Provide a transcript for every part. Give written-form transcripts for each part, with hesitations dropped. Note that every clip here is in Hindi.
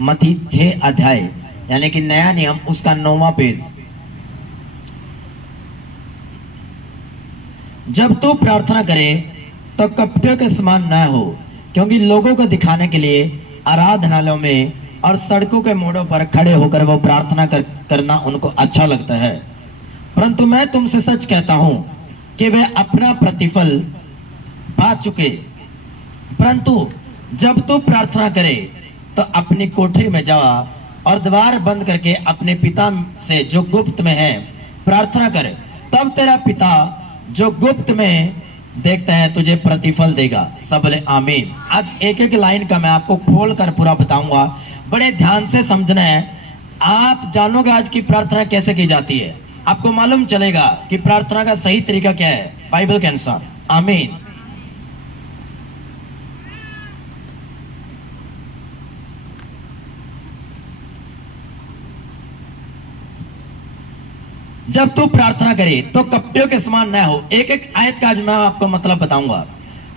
मत्ती 6 अध्याय यानी कि नया नियम उसका 9वां पेज। जब तू प्रार्थना करे तो कपटियों के समान न हो, क्योंकि लोगों को दिखाने के लिए आराधनालयों में और सड़कों के मोड़ों पर खड़े होकर वो प्रार्थना करना उनको अच्छा लगता है। परंतु मैं तुमसे सच कहता हूं कि वे अपना प्रतिफल पा चुके। परंतु जब तू प्रार्थना करे तो अपनी कोठरी में जा और द्वार बंद करके अपने पिता से जो गुप्त में है प्रार्थना कर, तब तेरा पिता जो गुप्त में देखता है तुझे प्रतिफल देगा। सब बोले आमीन। आज एक एक लाइन का मैं आपको खोल कर पूरा बताऊंगा, बड़े ध्यान से समझना है। आप जानोगे आज की प्रार्थना कैसे की जाती है, आपको मालूम चलेगा कि प्रार्थना का सही तरीका क्या है बाइबल के अनुसार। आमीन। जब तू प्रार्थना करे तो कपटियों के समान न हो। एक एक आयत का आज मैं आपको मतलब बताऊंगा,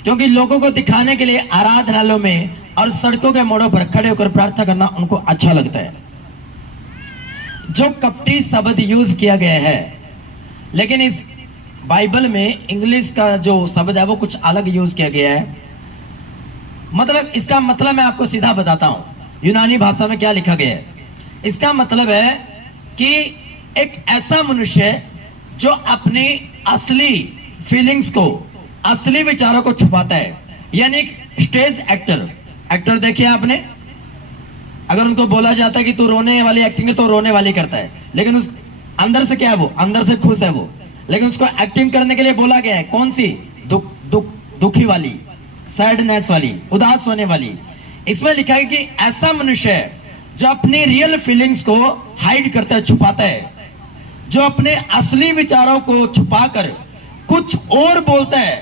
क्योंकि लोगों को दिखाने के लिए आराधनालयों में और सड़कों के मोड़ों पर खड़े होकर प्रार्थना करना उनको अच्छा लगता है। जो कपटी शब्द यूज किया गया है, लेकिन इस बाइबल में इंग्लिश का जो शब्द है वो कुछ अलग यूज किया गया है। मतलब इसका मतलब मैं आपको सीधा बताता हूं, यूनानी भाषा में क्या लिखा गया है। इसका मतलब है कि एक ऐसा मनुष्य जो अपनी असली फीलिंग्स को, असली विचारों को छुपाता है, यानी स्टेज एक्टर देखिए आपने, अगर उनको बोला जाता है कि तू रोने वाली एक्टिंग है तो रोने वाली करता है, लेकिन उस अंदर से क्या है, वो अंदर से खुश है वो, लेकिन उसको एक्टिंग करने के लिए बोला गया है कौन सी, दुखी वाली, सैडनेस वाली, उदास होने वाली। इसमें लिखा है कि ऐसा मनुष्य है जो अपनी रियल फीलिंग्स को हाइड करता है, छुपाता है, जो अपने असली विचारों को छुपाकर कुछ और बोलता है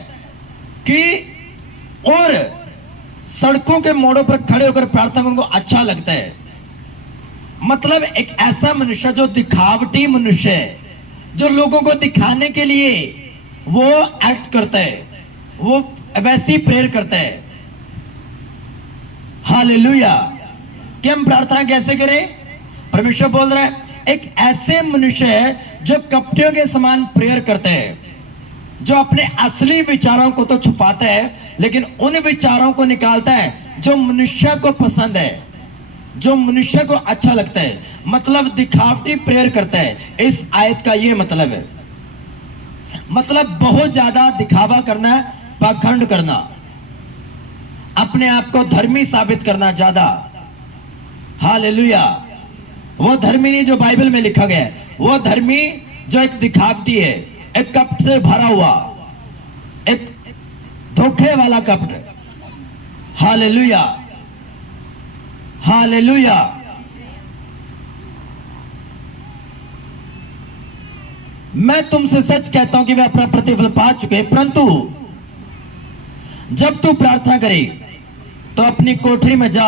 कि, और सड़कों के मोड़ों पर खड़े होकर प्रार्थना उनको अच्छा लगता है। मतलब एक ऐसा मनुष्य जो दिखावटी मनुष्य है, जो लोगों को दिखाने के लिए वो एक्ट करता है, वो वैसी प्रेयर करता है। हालेलुया। कि हम प्रार्थना कैसे करें, परमेश्वर बोल रहा है एक ऐसे मनुष्य है जो कपटियों के समान प्रेयर करते हैं, जो अपने असली विचारों को तो छुपाता है, लेकिन उन विचारों को निकालता है जो मनुष्य को पसंद है, जो मनुष्य को अच्छा लगता है। मतलब दिखावटी प्रेयर करता है। इस आयत का ये मतलब है, मतलब बहुत ज्यादा दिखावा करना, पाखंड करना, अपने आप को धर्मी साबित करना ज्यादा। हालेलुया। वो धर्मी नहीं जो बाइबल में लिखा गया है, वो धर्मी जो एक दिखावटी है, एक कपट से भरा हुआ, एक धोखे वाला कपट। Hallelujah, hallelujah. मैं तुमसे सच कहता हूं कि वे अपना प्रतिफल पा चुके। परंतु जब तू प्रार्थना करे तो अपनी कोठरी में जा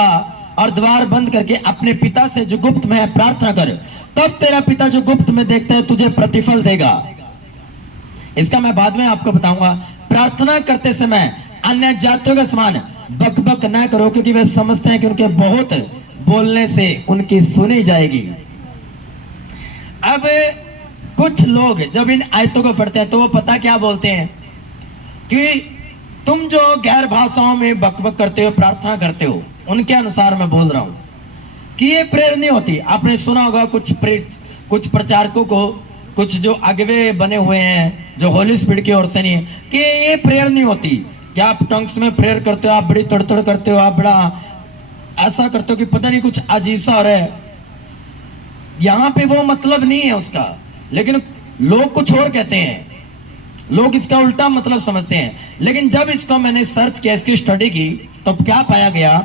और द्वार बंद करके अपने पिता से जो गुप्त में है प्रार्थना कर, तब तेरा पिता जो गुप्त में देखता है तुझे प्रतिफल देगा। इसका मैं बाद में आपको बताऊंगा। प्रार्थना करते समय अन्य जातियों के समान बकबक ना करो, क्योंकि वे समझते हैं कि उनके बहुत बोलने से उनकी सुनी जाएगी। अब कुछ लोग जब इन आयतों को पढ़ते हैं तो वो पता क्या बोलते हैं कि तुम जो गैर भाषाओं में बकबक करते हो, प्रार्थना करते हो, उनके अनुसार मैं बोल रहा हूं कि ये प्रेयर नहीं होती। आपने सुना होगा कुछ प्रचारकों को, कुछ जो अगवे बने हुए हैं जो होली स्पिरिट की ओर से नहीं है, कि ये प्रेयर नहीं होती, क्या आप टंग्स में प्रेयर करते हो, आप बड़ी तड़तड़ करते हो, आप बड़ा ऐसा करते हो कि पता नहीं कुछ अजीब सा हो रहा है। यहां पे वो मतलब नहीं है उसका, लेकिन लोग कुछ और कहते हैं, लोग इसका उल्टा मतलब समझते हैं। लेकिन जब इसको मैंने सर्च किया, इसकी स्टडी की, तो क्या पाया गया,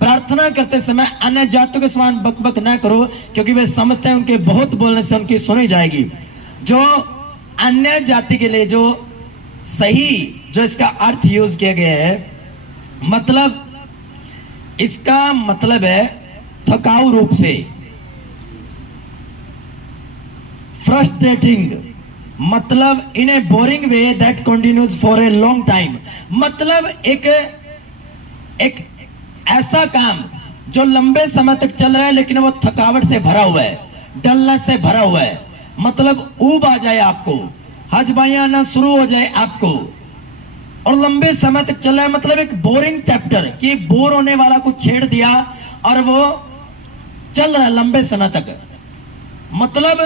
प्रार्थना करते समय अन्य जातियों के समान बकबक ना करो, क्योंकि वे समझते हैं उनके बहुत बोलने से उनकी सुनी जाएगी। जो अन्य जाति के लिए जो सही जो इसका अर्थ यूज किया गया है, मतलब इसका मतलब है थकाऊ रूप से, फ्रस्ट्रेटिंग, मतलब in a boring way that continues for a long time. मतलब एक ऐसा काम जो लंबे समय तक चल रहा है लेकिन वो थकावट से भरा हुआ है, डलनेस से भरा हुआ है, मतलब ऊब आ जाए आपको, हजबाई आना शुरू हो जाए आपको, और लंबे समय तक चल रहा है, मतलब एक बोरिंग चैप्टर कि बोर होने वाला कुछ छेड़ दिया और वो चल रहा है लंबे समय तक। मतलब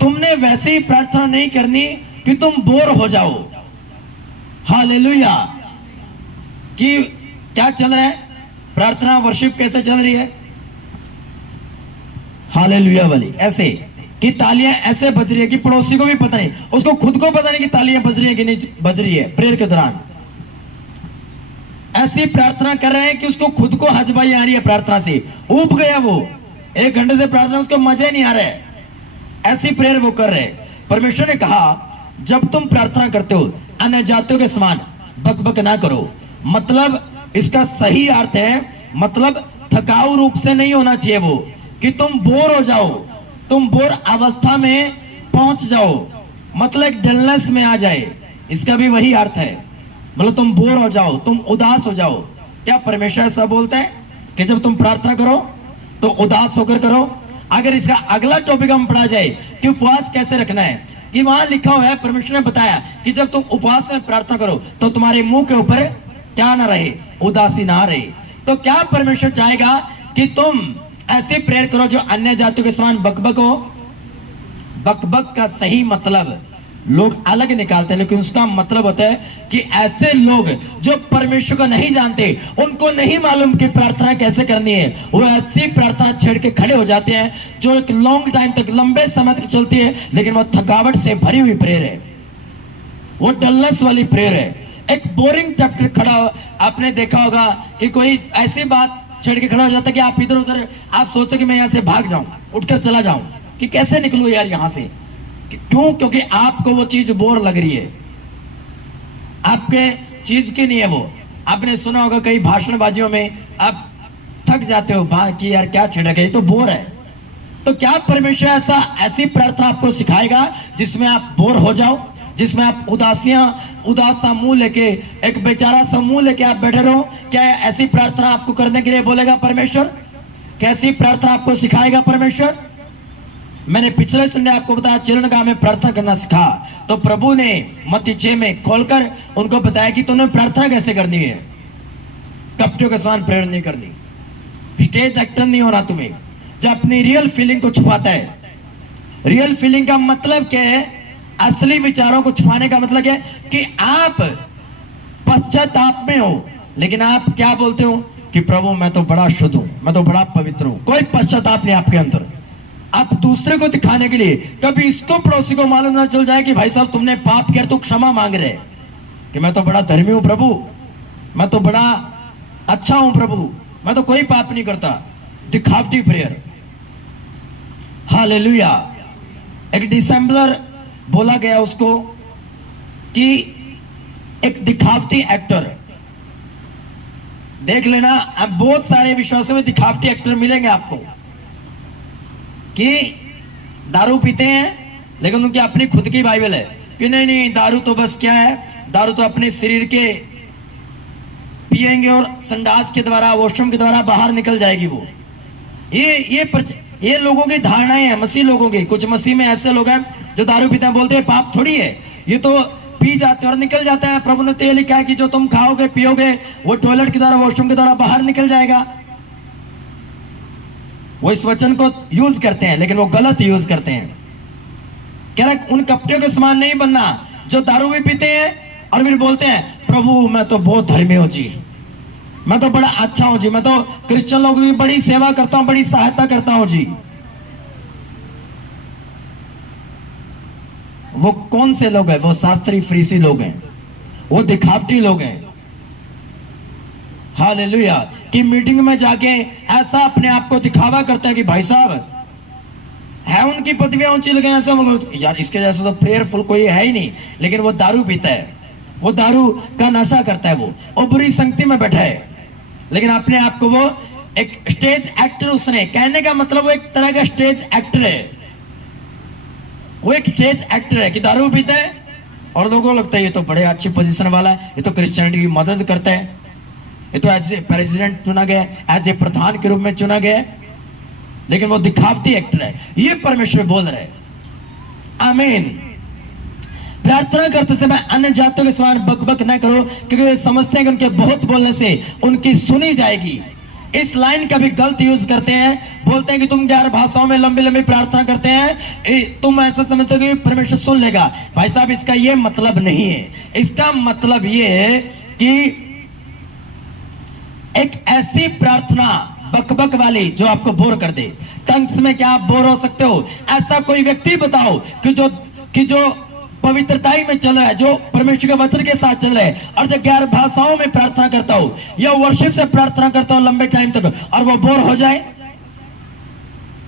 तुमने वैसे ही प्रार्थना नहीं करनी कि तुम बोर हो जाओ। हालेलुया। कि क्या चल रहा है, प्रार्थना वर्शिप कैसे चल रही है, हालेलुया वाली, ऐसे कि तालियां ऐसे बज रही है कि पड़ोसी को भी पता नहीं, उसको खुद को पता नहीं कि तालियां बज रही है कि नहीं बज रही है। प्रेयर के दौरान ऐसी प्रार्थना कर रहे हैं कि उसको खुद को हजबाई आ रही है, प्रार्थना से ऊब गया वो, 1 घंटे से प्रार्थना उसको मजे नहीं आ रहा है, ऐसी प्रेयर वो कर रहे हैं। परमेश्वर ने कहा जब तुम प्रार्थना करते हो अन्य जातियों के समान बकबक ना करो। मतलब इसका सही अर्थ है, मतलब थकाऊ रूप से नहीं होना चाहिए वो, कि तुम बोर हो जाओ, तुम बोर अवस्था में पहुंच जाओ, मतलब एक डलनेस में आ जाए, इसका भी वही अर्थ है। मतलब तुम बोर हो जाओ, तुम उदास हो जाओ। क्या परमेश्वर ऐसा बोलता है कि जब तुम प्रार्थना करो तो उदास होकर करो? अगर इसका अगला टॉपिक हम पढ़ा जाए कि उपवास कैसे रखना है, कि वहां लिखा हुआ है, परमेश्वर ने बताया कि जब तुम उपवास में प्रार्थना करो तो तुम्हारे मुंह के ऊपर क्या ना रहे, उदासी ना रहे। तो क्या परमेश्वर चाहेगा कि तुम ऐसे प्रेयर करो जो अन्य जातियों के समान बकबक हो? बकबक का सही मतलब लोग अलग निकालते हैं, लेकिन उसका मतलब होता है कि ऐसे लोग जो परमेश्वर को नहीं जानते, उनको नहीं मालूम कि प्रार्थना कैसे करनी है, वो ऐसी प्रार्थना छेड़ के खड़े हो जाते हैं जो एक लॉन्ग टाइम तक, लंबे समय तक चलती है, लेकिन वो थकावट से भरी हुई प्रेयर है, वो डलनेस वाली प्रेयर है, एक बोरिंग चैप्टर खड़ा। आपने देखा होगा कि कोई ऐसी बात छेड़ के खड़ा हो जाता है कि आप इधर उधर, आप सोचते कि मैं यहां से भाग जाऊं, उठकर चला जाऊं, कि कैसे निकलूं यार यहां से। क्यों? क्योंकि आपको वो चीज बोर लग रही है, आपके चीज की नहीं है वो। आपने सुना होगा कई भाषणबाजियों में आप थक जाते हो कि यार क्या छेड़ा गया, तो बोर है। तो क्या परमेश्वर ऐसी प्रार्थना आपको सिखाएगा जिसमें आप बोर हो जाओ, जिसमें आप उदास सा मुंह लेके, एक बेचारा सा मुंह लेके आप बैठे रहो? क्या ऐसी प्रार्थना आपको करने के लिए बोलेगा परमेश्वर? कैसी प्रार्थना आपको सिखाएगा परमेश्वर? मैंने पिछले संडे आपको बताया चिल्ड्रन गांव में प्रार्थना करना सिखा, तो प्रभु ने मत्ती 6 में खोलकर उनको बताया कि तुम्हें प्रार्थना कैसे करनी है। कपटियों के समान प्रेयर नहीं करनी, स्टेज एक्टर नहीं होना तुम्हें, जो अपनी रियल फीलिंग को छुपाता है। रियल फीलिंग का मतलब क्या है? असली विचारों को छुपाने का मतलब क्या है? कि आप पश्चाताप में हो, लेकिन आप क्या बोलते हो कि प्रभु मैं तो बड़ा शुद्ध हूं, मैं तो बड़ा पवित्र हूं। कोई पश्चाताप नहीं आपके अंदर। आप दूसरे को दिखाने के लिए, कभी इसको पड़ोसी को मालूम ना चल जाए कि भाई साहब तुमने पाप किया, तो क्षमा मांग रहे कि मैं तो बड़ा धर्मी हूं प्रभु, मैं तो बड़ा अच्छा हूं प्रभु, मैं तो कोई पाप नहीं करता। दिखावटी प्रेयर। हालेलुया। एक डिसेंबलर बोला गया उसको कि एक दिखावटी एक्टर। देख लेना, अब बहुत सारे विश्वासों में दिखावटी एक्टर मिलेंगे आपको कि दारू पीते हैं, लेकिन उनकी अपनी खुद की बाइबल है कि नहीं नहीं दारू तो बस क्या है, दारू तो अपने शरीर के पिएंगे और संडास के द्वारा, वॉशरूम के द्वारा बाहर निकल जाएगी वो। ये लोगों की धारणाएं हैं, मसीह लोगों की। कुछ मसीह में ऐसे लोग हैं जो दारू पीते हैं, बोलते हैं पाप थोड़ी है, ये तो पी जाते हैं और निकल जाता है। प्रभु ने तो ये लिखा है कि जो तुम खाओगे पियोगे वो टॉयलेट के द्वारा, वॉशरूम के द्वारा बाहर निकल जाएगा। वो इस वचन को यूज करते हैं, लेकिन वो गलत यूज करते हैं। कह रहा उन कपटियों के समान नहीं बनना जो दारू भी पीते हैं और फिर बोलते हैं प्रभु मैं तो बहुत धर्मी हूं जी, मैं तो बड़ा अच्छा हूं जी, मैं तो क्रिश्चियन लोगों की बड़ी सेवा करता हूं, बड़ी सहायता करता हूं जी। वो कौन से लोग हैं? वो शास्त्री फरीसी लोग हैं, वो दिखावटी लोग हैं। हालेलुया। कि मीटिंग में जाके ऐसा अपने आप को दिखावा करता है कि भाई साहब है उनकी पदवियां ऊंची, लेकिन ऐसा यार इसके जैसा तो प्रेयरफुल कोई है ही नहीं, लेकिन वो दारू पीता है, वो दारू का नशा करता है, वो बुरी संगति में बैठा है, लेकिन अपने आप को वो एक स्टेज एक्टर, उसने कहने का मतलब वो एक तरह का स्टेज एक्टर है। वो एक स्टेज एक्टर है कि दारू पीता है और लोगों को लगता है ये तो बड़े अच्छी पोजीशन वाला है, ये तो क्रिश्चियनिटी की मदद करता है, ये तो एज ए प्रेसिडेंट चुना गया, एज ए प्रधान के रूप में चुना गया, लेकिन वो दिखावटी एक्टर है। ये परमेश्वर बोल रहे हैं। आमीन। प्रार्थना करते समय अन्य जातियों के समान बकबक न करो, क्योंकि वे समझते हैं कि उनके बहुत बोलने से उनकी सुनी जाएगी। इस लाइन का भी गलत यूज करते हैं, बोलते हैं कि तुम 11 भाषाओं में लंबी लंबी प्रार्थना करते हैं, तुम ऐसा समझते हो कि परमेश्वर सुन लेगा। भाई साहब, इसका ये मतलब नहीं है। इसका मतलब ये है कि एक ऐसी प्रार्थना बकबक वाली जो आपको बोर कर दे। टंग्स में क्या आप बोर हो सकते हो? ऐसा कोई व्यक्ति बताओ कि जो पवित्रताई में चल रहा है, जो परमेश्वर के वचन के साथ चल रहा है, और जो 11 भाषाओं में प्रार्थना करता हो या वर्शिप से प्रार्थना करता हो लंबे टाइम तक, और वो बोर हो जाए।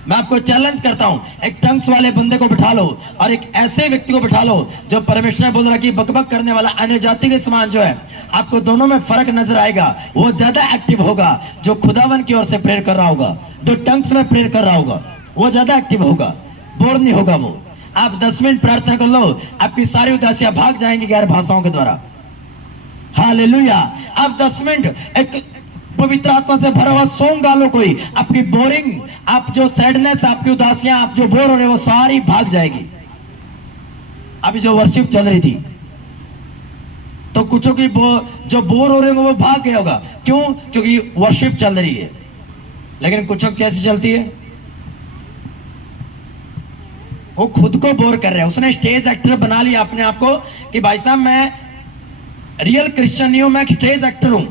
मैं आपको चैलेंज करता हूं, एक टंग्स वाले बंदे को बिठा लो और एक ऐसे व्यक्ति को बिठा लो जो परमेश्वर ने बोल रहा कि बकबक करने वाला अन्य जाति के समान जो है, आपको दोनों में फर्क नजर आएगा। वो ज्यादा एक्टिव होगा जो खुदावन की ओर से प्रेयर कर रहा होगा। जो टंग्स में प्रेयर कर रहा होगा वो ज्यादा एक्टिव होगा, बोर नहीं होगा वो। आप 10 मिनट प्रार्थना कर लो, आपकी सारी उदासियां भाग जाएंगी 11 भाषाओं के द्वारा। हालेलुया। आप 10 मिनट एक पवित्र आत्मा से भरा हुआ सॉन्ग गा लो कोई, आपकी बोरिंग, आप जो सैडनेस, आपकी उदासियां, आप जो बोर हो रहे हो, वो सारी भाग जाएगी। अभी जो वर्शिप चल रही थी तो कुछों की जो बोर हो रहे होंगे वो भाग गया होगा। क्यों? क्योंकि वर्शिप चल रही है। लेकिन कुछों कैसे चलती है? वो खुद को बोर कर रहे हैं। उसने स्टेज एक्टर बना लिया अपने आप को कि भाई साहब मैं रियल क्रिश्चियन नहीं हूं, मैं स्टेज एक्टर हूं।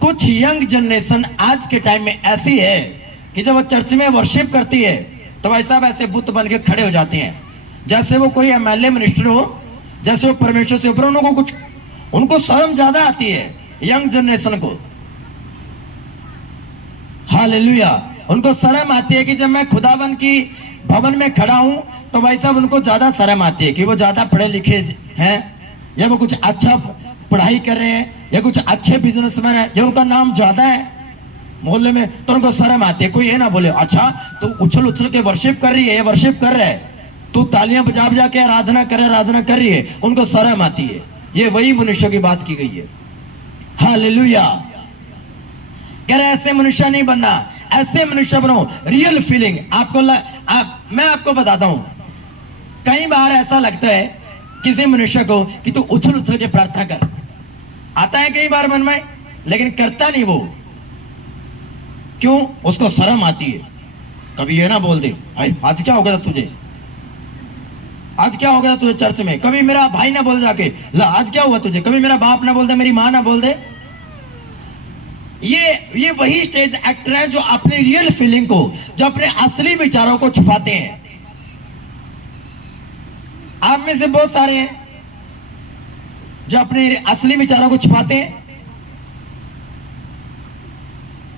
कुछ यंग जनरेशन आज के टाइम में ऐसी है कि जब वो चर्च में वर्शिप करती है तो भाई साहब ऐसे बुत बन के खड़े हो जाते हैं, जैसे वो कोई एमएलए मिनिस्टर हो, जैसे वो परमेश्वर से ऊपर। उनको शर्म ज्यादा आती है यंग जनरेशन को। हालेलुया। उनको शर्म आती है कि जब मैं खुदावन की भवन में खड़ा हूं तो भाई साहब उनको ज्यादा शर्म आती है कि वो ज्यादा पढ़े लिखे हैं, या वो कुछ अच्छा पढ़ाई कर रहे हैं, या कुछ अच्छे बिजनेसमैन है, या उनका नाम ज्यादा है मोहल्ले में, तो उनको शर्म आती है। कोई ये ना बोले अच्छा तू उछल उछल के वर्शिप कर रही है, ये वर्शिप कर रहा है, तू तालियां बजा बजा के आराधना कर रही है। उनको शर्म आती है। ये वही मनुष्य की बात की गई है। हालेलुया। कह रहे ऐसे मनुष्य नहीं बनना, ऐसे मनुष्य बनो रियल फीलिंग। मैं आपको बताता हूं, कई बार ऐसा लगता है किसी मनुष्य को कि तू उछल उछल के प्रार्थना कर, आता है कई बार मन में, लेकिन करता नहीं वो। क्यों? उसको शर्म आती है। कभी ये ना बोल दे आज क्या हो गया तुझे, आज क्या हो गया तुझे चर्च में। कभी मेरा भाई ना बोल जाके ला आज क्या हुआ तुझे, कभी मेरा बाप ना बोल दे, मेरी मां ना बोल दे। ये वही स्टेज एक्टर है जो अपने रियल फीलिंग को, जो अपने असली विचारों को छुपाते हैं। आप में से बहुत सारे हैं जो अपने असली विचारों को छुपाते हैं।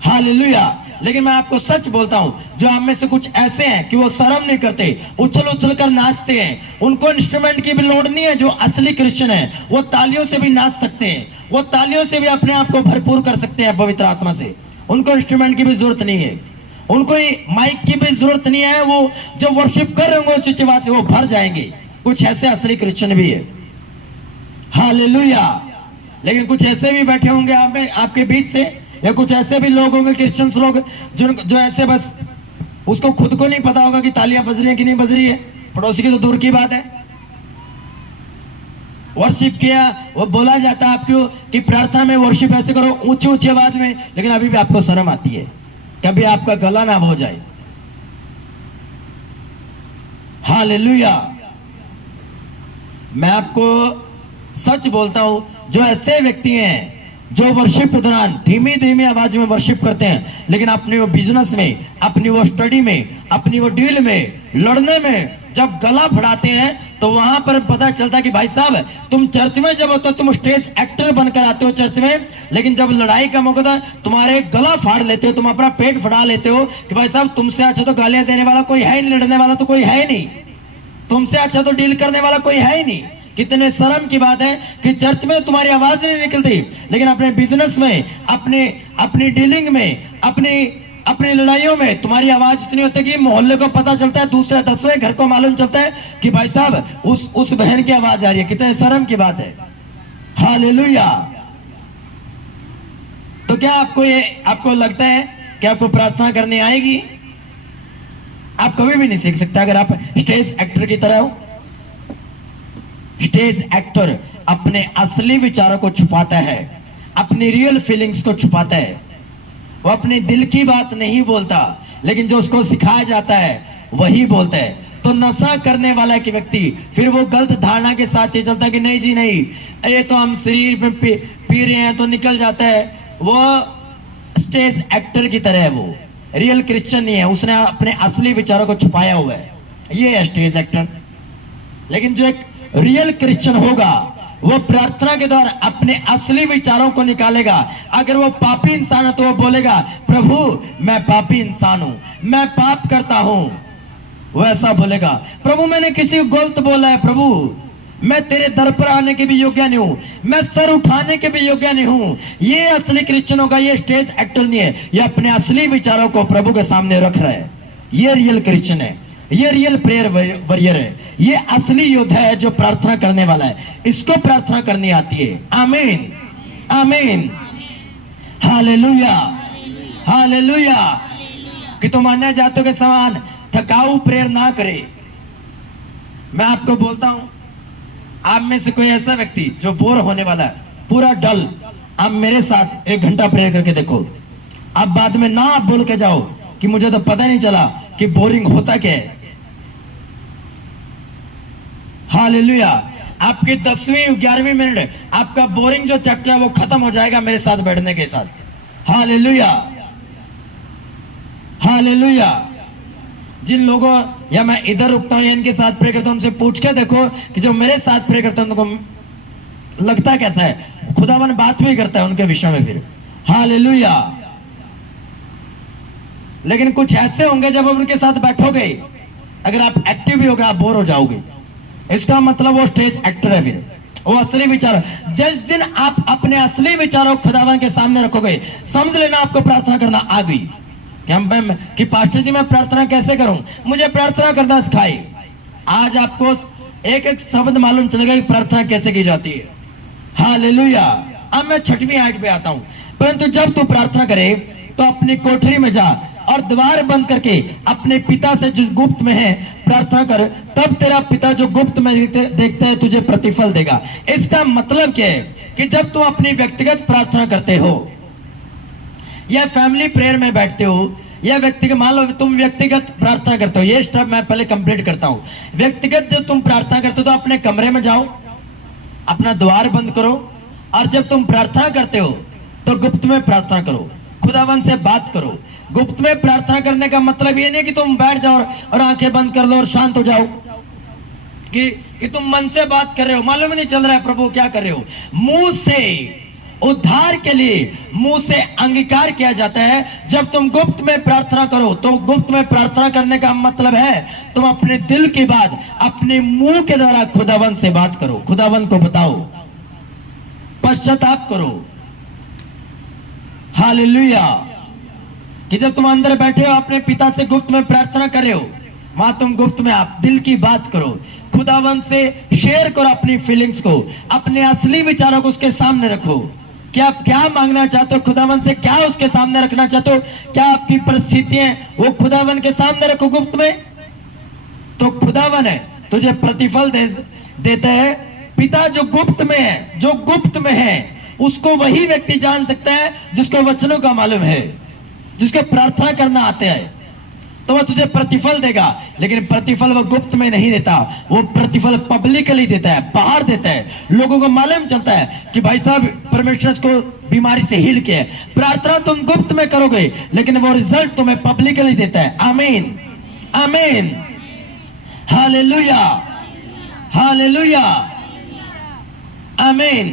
हालेलुया। लेकिन मैं आपको सच बोलता हूं, जो आप में से कुछ ऐसे हैं कि वो शर्म नहीं करते, उछल उछल कर नाचते हैं, उनको इंस्ट्रूमेंट की भी लोड नहीं है। जो असली क्रिश्चियन है वो तालियों से भी नाच सकते हैं, वो तालियों से भी अपने आप को भरपूर कर सकते हैं पवित्र आत्मा से। उनको इंस्ट्रूमेंट की भी जरूरत नहीं है, उनको माइक की भी जरूरत नहीं है। वो जो वर्शिप कर रहे होंगे चिचिवाट से वो भर जाएंगे। कुछ ऐसे असली क्रिश्चियन भी है। हालेलुया। लेकिन कुछ ऐसे भी बैठे होंगे आपके बीच से, या कुछ ऐसे भी लोग होंगे क्रिश्चियंस लोग जो ऐसे बस उसको खुद को नहीं पता होगा कि तालियां बज रही है कि नहीं बज रही है, पड़ोसी की तो दूर की बात है। वर्शिप किया, वो बोला जाता है आपको कि प्रार्थना में वर्शिप ऐसे करो ऊंची ऊंची आवाज में, लेकिन अभी भी आपको शर्म आती है, कभी आपका गला ना हो जाए। हालेलुया। मैं आपको सच बोलता हूं, जो ऐसे व्यक्ति हैं जो वर्शिप के दौरान धीमी धीमी आवाज में वर्शिप करते हैं, लेकिन अपने वो बिजनेस में, अपनी वो स्टडी में, अपनी वो डील में, लड़ने में जब गला फड़ाते हैं तो वहां पर पता चलता है कि भाई साहब तुम चर्च में जब होते हो तुम स्टेज एक्टर बनकर आते हो चर्च में, लेकिन जब लड़ाई का मौका था तुम्हारे गला फाड़ लेते हो, तुम अपना पेट फड़ा लेते हो कि भाई साहब तुमसे अच्छा तो गालियां देने वाला कोई है नहीं, लड़ने वाला तो कोई है नहीं, तुमसे अच्छा तो डील करने वाला कोई है ही नहीं। कितने शर्म की बात है कि चर्च में तुम्हारी आवाज नहीं निकलती, लेकिन अपने बिजनेस में, अपनी डीलिंग में, अपनी लड़ाइयों में तुम्हारी आवाज इतनी होती है कि मोहल्ले को पता चलता है, दूसरे 10वें घर को मालूम चलता है कि भाई साहब उस बहन की आवाज आ रही है। कितने शर्म की बात है। हालेलुया। तो क्या आपको लगता है कि आपको प्रार्थना करनी आएगी? आप कभी भी नहीं सीख सकते अगर आप स्टेज एक्टर की तरह हो। स्टेज एक्टर अपने असली विचारों को छुपाता है, अपनी रियल फीलिंग्स को छुपाता है। वो अपने दिल की बात नहीं बोलता, लेकिन जो उसको सिखाया जाता है वही बोलता है। तो नशा करने वाला की व्यक्ति फिर वो गलत धारणा के साथ ये चलता है कि नहीं जी नहीं, ये तो हम शरीर में पी रहे हैं तो निकल जाता है। वो स्टेज एक्टर की तरह है, वो रियल क्रिश्चियन नहीं है, उसने अपने असली विचारों को छुपाया हुआ है। ये है स्टेज एक्टर। लेकिन जो एक रियल क्रिश्चियन होगा वो प्रार्थना के द्वारा अपने असली विचारों को निकालेगा। अगर वो पापी इंसान है तो वो बोलेगा, प्रभु मैं पापी इंसान हूं, मैं पाप करता हूं। वो ऐसा बोलेगा, प्रभु मैंने किसी को गलत बोला है, प्रभु मैं तेरे दर पर आने के भी योग्य नहीं हूं, मैं सर उठाने के भी योग्य नहीं हूं। ये असली क्रिश्चियनों का, ये स्टेज एक्टर नहीं है, ये अपने असली विचारों को प्रभु के सामने रख रहा है। ये रियल क्रिश्चियन है, ये रियल प्रेयर वॉरियर है, ये असली योद्धा है जो प्रार्थना करने वाला है। इसको प्रार्थना करनी आती है। आमीन, आमीन, हालेलुया, हालेलुया। कि तुम अन्य जातों के समान थकाऊ प्रेयर ना करे। मैं आपको बोलता हूं, आप में से कोई ऐसा व्यक्ति जो बोर होने वाला है, पूरा डल, आप मेरे साथ 1 घंटा प्रेयर करके देखो। आप बाद में ना आप बोल के जाओ कि मुझे तो पता नहीं चला कि बोरिंग होता क्या है। हालेलुया। आपकी 10वीं 11वीं मिनट आपका बोरिंग जो चैप्टर है वो खत्म हो जाएगा मेरे साथ बैठने के साथ। Hallelujah, hallelujah. जिन लोगों, या मैं इधर रुकता हूं या इनके साथ प्रे करता हूं, उनसे पूछ के देखो कि जो मेरे साथ प्रे करता हूं उनको लगता कैसा है। खुदावन बात भी करता है उनके विषय में फिर। हालेलुया। लेकिन कुछ ऐसे होंगे जब आप उनके साथ बैठोगे, अगर आप एक्टिव भी होगे आप बोर हो जाओगे। इसका मतलब वो स्टेज एक्टर है, फिर वो असली विचार। जिस दिन आप अपने असली विचारों को खुदावन के सामने रखोगे, समझ लेना आपको प्रार्थना करना आ गई। कि पास्टर जी मैं प्रार्थना कैसे करूं, मुझे प्रार्थना करना सिखाए। आज आपको एक एक शब्द मालूम चलेगा कि प्रार्थना कैसे की जाती है। हालेलुया। अब मैं 6वीं आयत पे आता हूं। परंतु जब तू प्रार्थना करे तो अपनी कोठरी में जा और द्वार बंद करके अपने पिता से जो गुप्त में है प्रार्थना कर, तब तेरा पिता जो गुप्त में देखता है तुझे प्रतिफल देगा। इसका मतलब क्या है कि जब तुम अपनी व्यक्तिगत प्रार्थना करते हो या फैमिली प्रेयर में बैठते हो या व्यक्तिगत, मान लो तुम व्यक्तिगत प्रार्थना करते हो, ये स्टेप मैं पहले कंप्लीट करता हूं। व्यक्तिगत जब तुम प्रार्थना करते हो तो अपने कमरे में जाओ, अपना द्वार बंद करो, और जब तुम प्रार्थना करते हो तो गुप्त में प्रार्थना करो, खुदावन से बात करो। गुप्त में प्रार्थना करने का मतलब ये नहीं कि तुम बैठ जाओ और आंखें बंद कर लो और शांत हो जाओ, कि तुम मन से बात कर रहे हो, मालूम नहीं चल रहा है प्रभु क्या कर रहे हो। मुंह से उद्धार के लिए मुंह से अंगीकार किया जाता है। जब तुम गुप्त में प्रार्थना करो तो गुप्त में प्रार्थना करने का मतलब है तुम अपने दिल की बात अपने मुंह के द्वारा खुदावन से बात करो, खुदावन को बताओ, पश्चाताप करो। हालेलुया। कि जब तुम अंदर बैठे हो अपने पिता से गुप्त में प्रार्थना कर रहे हो, वहां तुम गुप्त में आप दिल की बात करो, खुदावन से शेयर करो अपनी फीलिंग्स को, अपने असली विचारों को उसके सामने रखो। क्या आप क्या मांगना चाहते हो खुदावन से, क्या उसके सामने रखना चाहते हो, क्या आपकी परिस्थितियां वो खुदावन के सामने रखो गुप्त में, तो खुदावन है तुझे प्रतिफल देता है। पिता जो गुप्त में है, जो गुप्त में है उसको वही व्यक्ति जान सकता है जिसको वचनों का मालूम है, जिसको प्रार्थना करना आता है, तो वह तुझे प्रतिफल देगा। लेकिन प्रतिफल वह गुप्त में नहीं देता, वो प्रतिफल पब्लिकली देता है, बाहर देता है, लोगों को मालूम चलता है कि भाई साहब परमेश्वर को बीमारी से हील किया। प्रार्थना तुम गुप्त में करोगे लेकिन वो रिजल्ट तुम्हें पब्लिकली देता है। आमीन, आमीन, हालेलुया, हालेलुया, आमीन।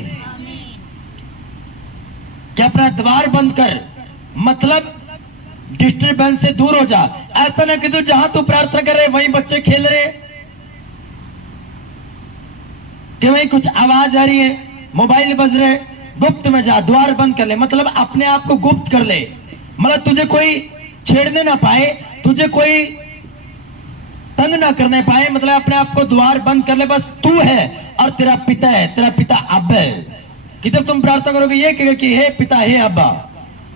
क्या अपना द्वार बंद कर, मतलब डिस्टर्बेंस से दूर हो जा। ऐसा ना कि तू जहां तू प्रार्थना कर रहे वहीं बच्चे खेल रहे, कि वहीं कुछ आवाज आ रही है, मोबाइल बज रहे। गुप्त में जा, द्वार बंद कर ले, मतलब अपने आप को गुप्त कर ले, मतलब तुझे कोई छेड़ने ना पाए, तुझे कोई तंग ना करने पाए, मतलब अपने आप को द्वार बंद कर ले। बस तू है और तेरा पिता है, तेरा पिता अब है। कि जब तुम प्रार्थना करोगे ये कहेगा कि हे पिता, हे अब्बा,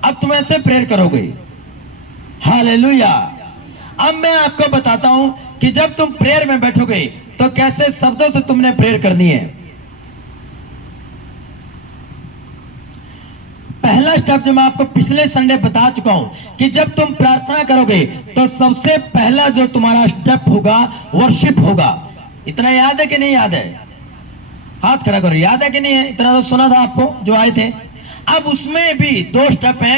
अब तुम ऐसे प्रेयर करोगे। हालेलुया। अब मैं आपको बताता हूं कि जब तुम प्रेयर में बैठोगे तो कैसे शब्दों से तुमने प्रेयर करनी है। पहला स्टेप जो मैं आपको पिछले संडे बता चुका हूं कि जब तुम प्रार्थना करोगे तो सबसे पहला जो तुम्हारा स्टेप होगा वर्शिप होगा। इतना याद है कि नहीं याद है? हाथ खड़ा करो, याद है कि नहीं है? इतना तो सुना था आपको जो आए थे। अब उसमें भी 2 स्टेप है।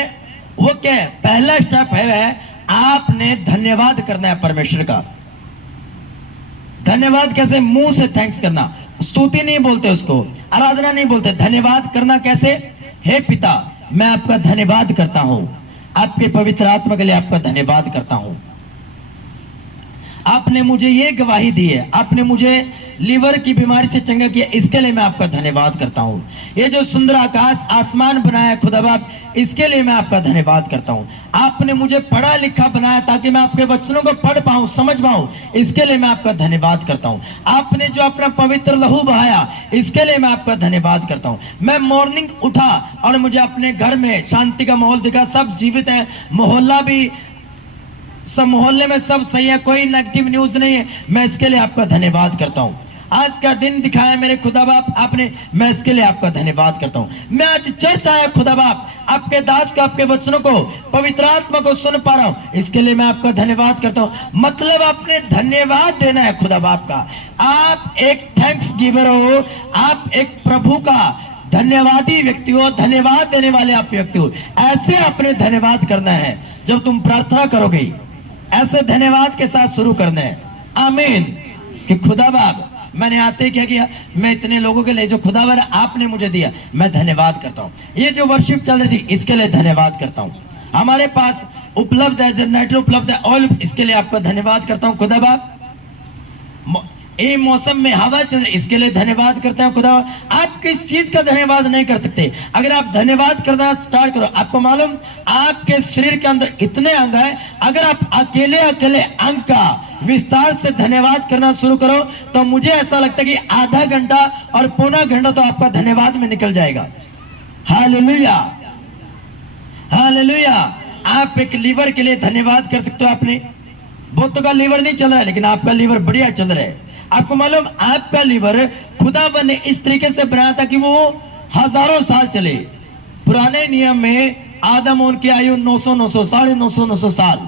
वो क्या है? पहला स्टेप है आपने धन्यवाद करना है परमेश्वर का। धन्यवाद कैसे? मुंह से थैंक्स करना। स्तुति नहीं बोलते उसको, आराधना नहीं बोलते, धन्यवाद करना कैसे? हे पिता, मैं आपका धन्यवाद करता हूं, आपके पवित्र आत्मा के लिए आपका धन्यवाद करता हूं। आपने मुझे ये गवाही दी है, आपने मुझे लीवर की बीमारी से चंगा किया, इसके लिए मैं आपका धन्यवाद करता हूं। ये जो सुंदर आकाश आसमान बनाया है खुदा बाप, इसके लिए मैं आपका धन्यवाद करता हूं। आपने मुझे पढ़ा लिखा बनाया ताकि मैं आपके वचनों को पढ़ पाऊं, समझ पाऊं, इसके लिए मैं आपका धन्यवाद करता हूं। आपने जो अपना पवित्र लहू बहाया, इसके लिए मैं आपका धन्यवाद करता हूं। मैं मॉर्निंग उठा और मुझे अपने घर में शांति का माहौल दिखा, सब जीवित है, मोहल्ला भी, सब मोहल्ले में सब सही है, कोई नेगेटिव न्यूज नहीं है, मैं इसके लिए आपका धन्यवाद करता हूं। आज का दिन दिखाया मेरे खुदा बाप आपने, मैं इसके लिए आपका धन्यवाद करता हूं। मैं आज चर्च आया खुदा बाप, आपके दास को, आपके वचनों को, पवित्र आत्मा को सुन पा रहा हूं, इसके लिए मैं आपका धन्यवाद करता हूं। मतलब आपने धन्यवाद देना है खुदा बाप का। आप एक थैंक्स गिवर हो, आप एक प्रभु का धन्यवादी व्यक्ति हो, धन्यवाद देने वाले आप व्यक्ति हो। ऐसे आपने धन्यवाद करना है जब तुम प्रार्थना करोगे, ऐसे धन्यवाद के साथ शुरू करना है। आमीन। कि खुदा बाप, मैंने आते क्या किया, मैं इतने लोगों के लिए जो खुदा बाप आपने मुझे दिया, मैं धन्यवाद करता हूं। ये जो वर्शिप चल रही थी, इसके लिए धन्यवाद करता हूं। हमारे पास उपलब्ध है, जनरेटर उपलब्ध है, ऑयल, इसके लिए आपका धन्यवाद करता हूं खुदा बाप। ये मौसम में हवा चल रही, इसके लिए धन्यवाद करते हैं खुदा। आप किस चीज का धन्यवाद नहीं कर सकते, अगर आप धन्यवाद करना स्टार्ट करो, आपको मालूम आपके शरीर के अंदर इतने अंग है, अगर आप अकेले अकेले अंग का विस्तार से धन्यवाद करना शुरू करो तो मुझे ऐसा लगता है कि आधा घंटा और पौना घंटा तो आपका धन्यवाद में निकल जाएगा। Hallelujah, hallelujah. आप एक लीवर के लिए धन्यवाद कर सकते हो। आपने बहुतों का लीवर नहीं चल रहा है, लेकिन आपका लीवर बढ़िया चल रहा है। आपको मालूम आपका लीवर खुदावन ने इस तरीके से बनाया था कि वो हजारों साल चले। पुराने नियम में आदम और की आयु 900 900 950 साल,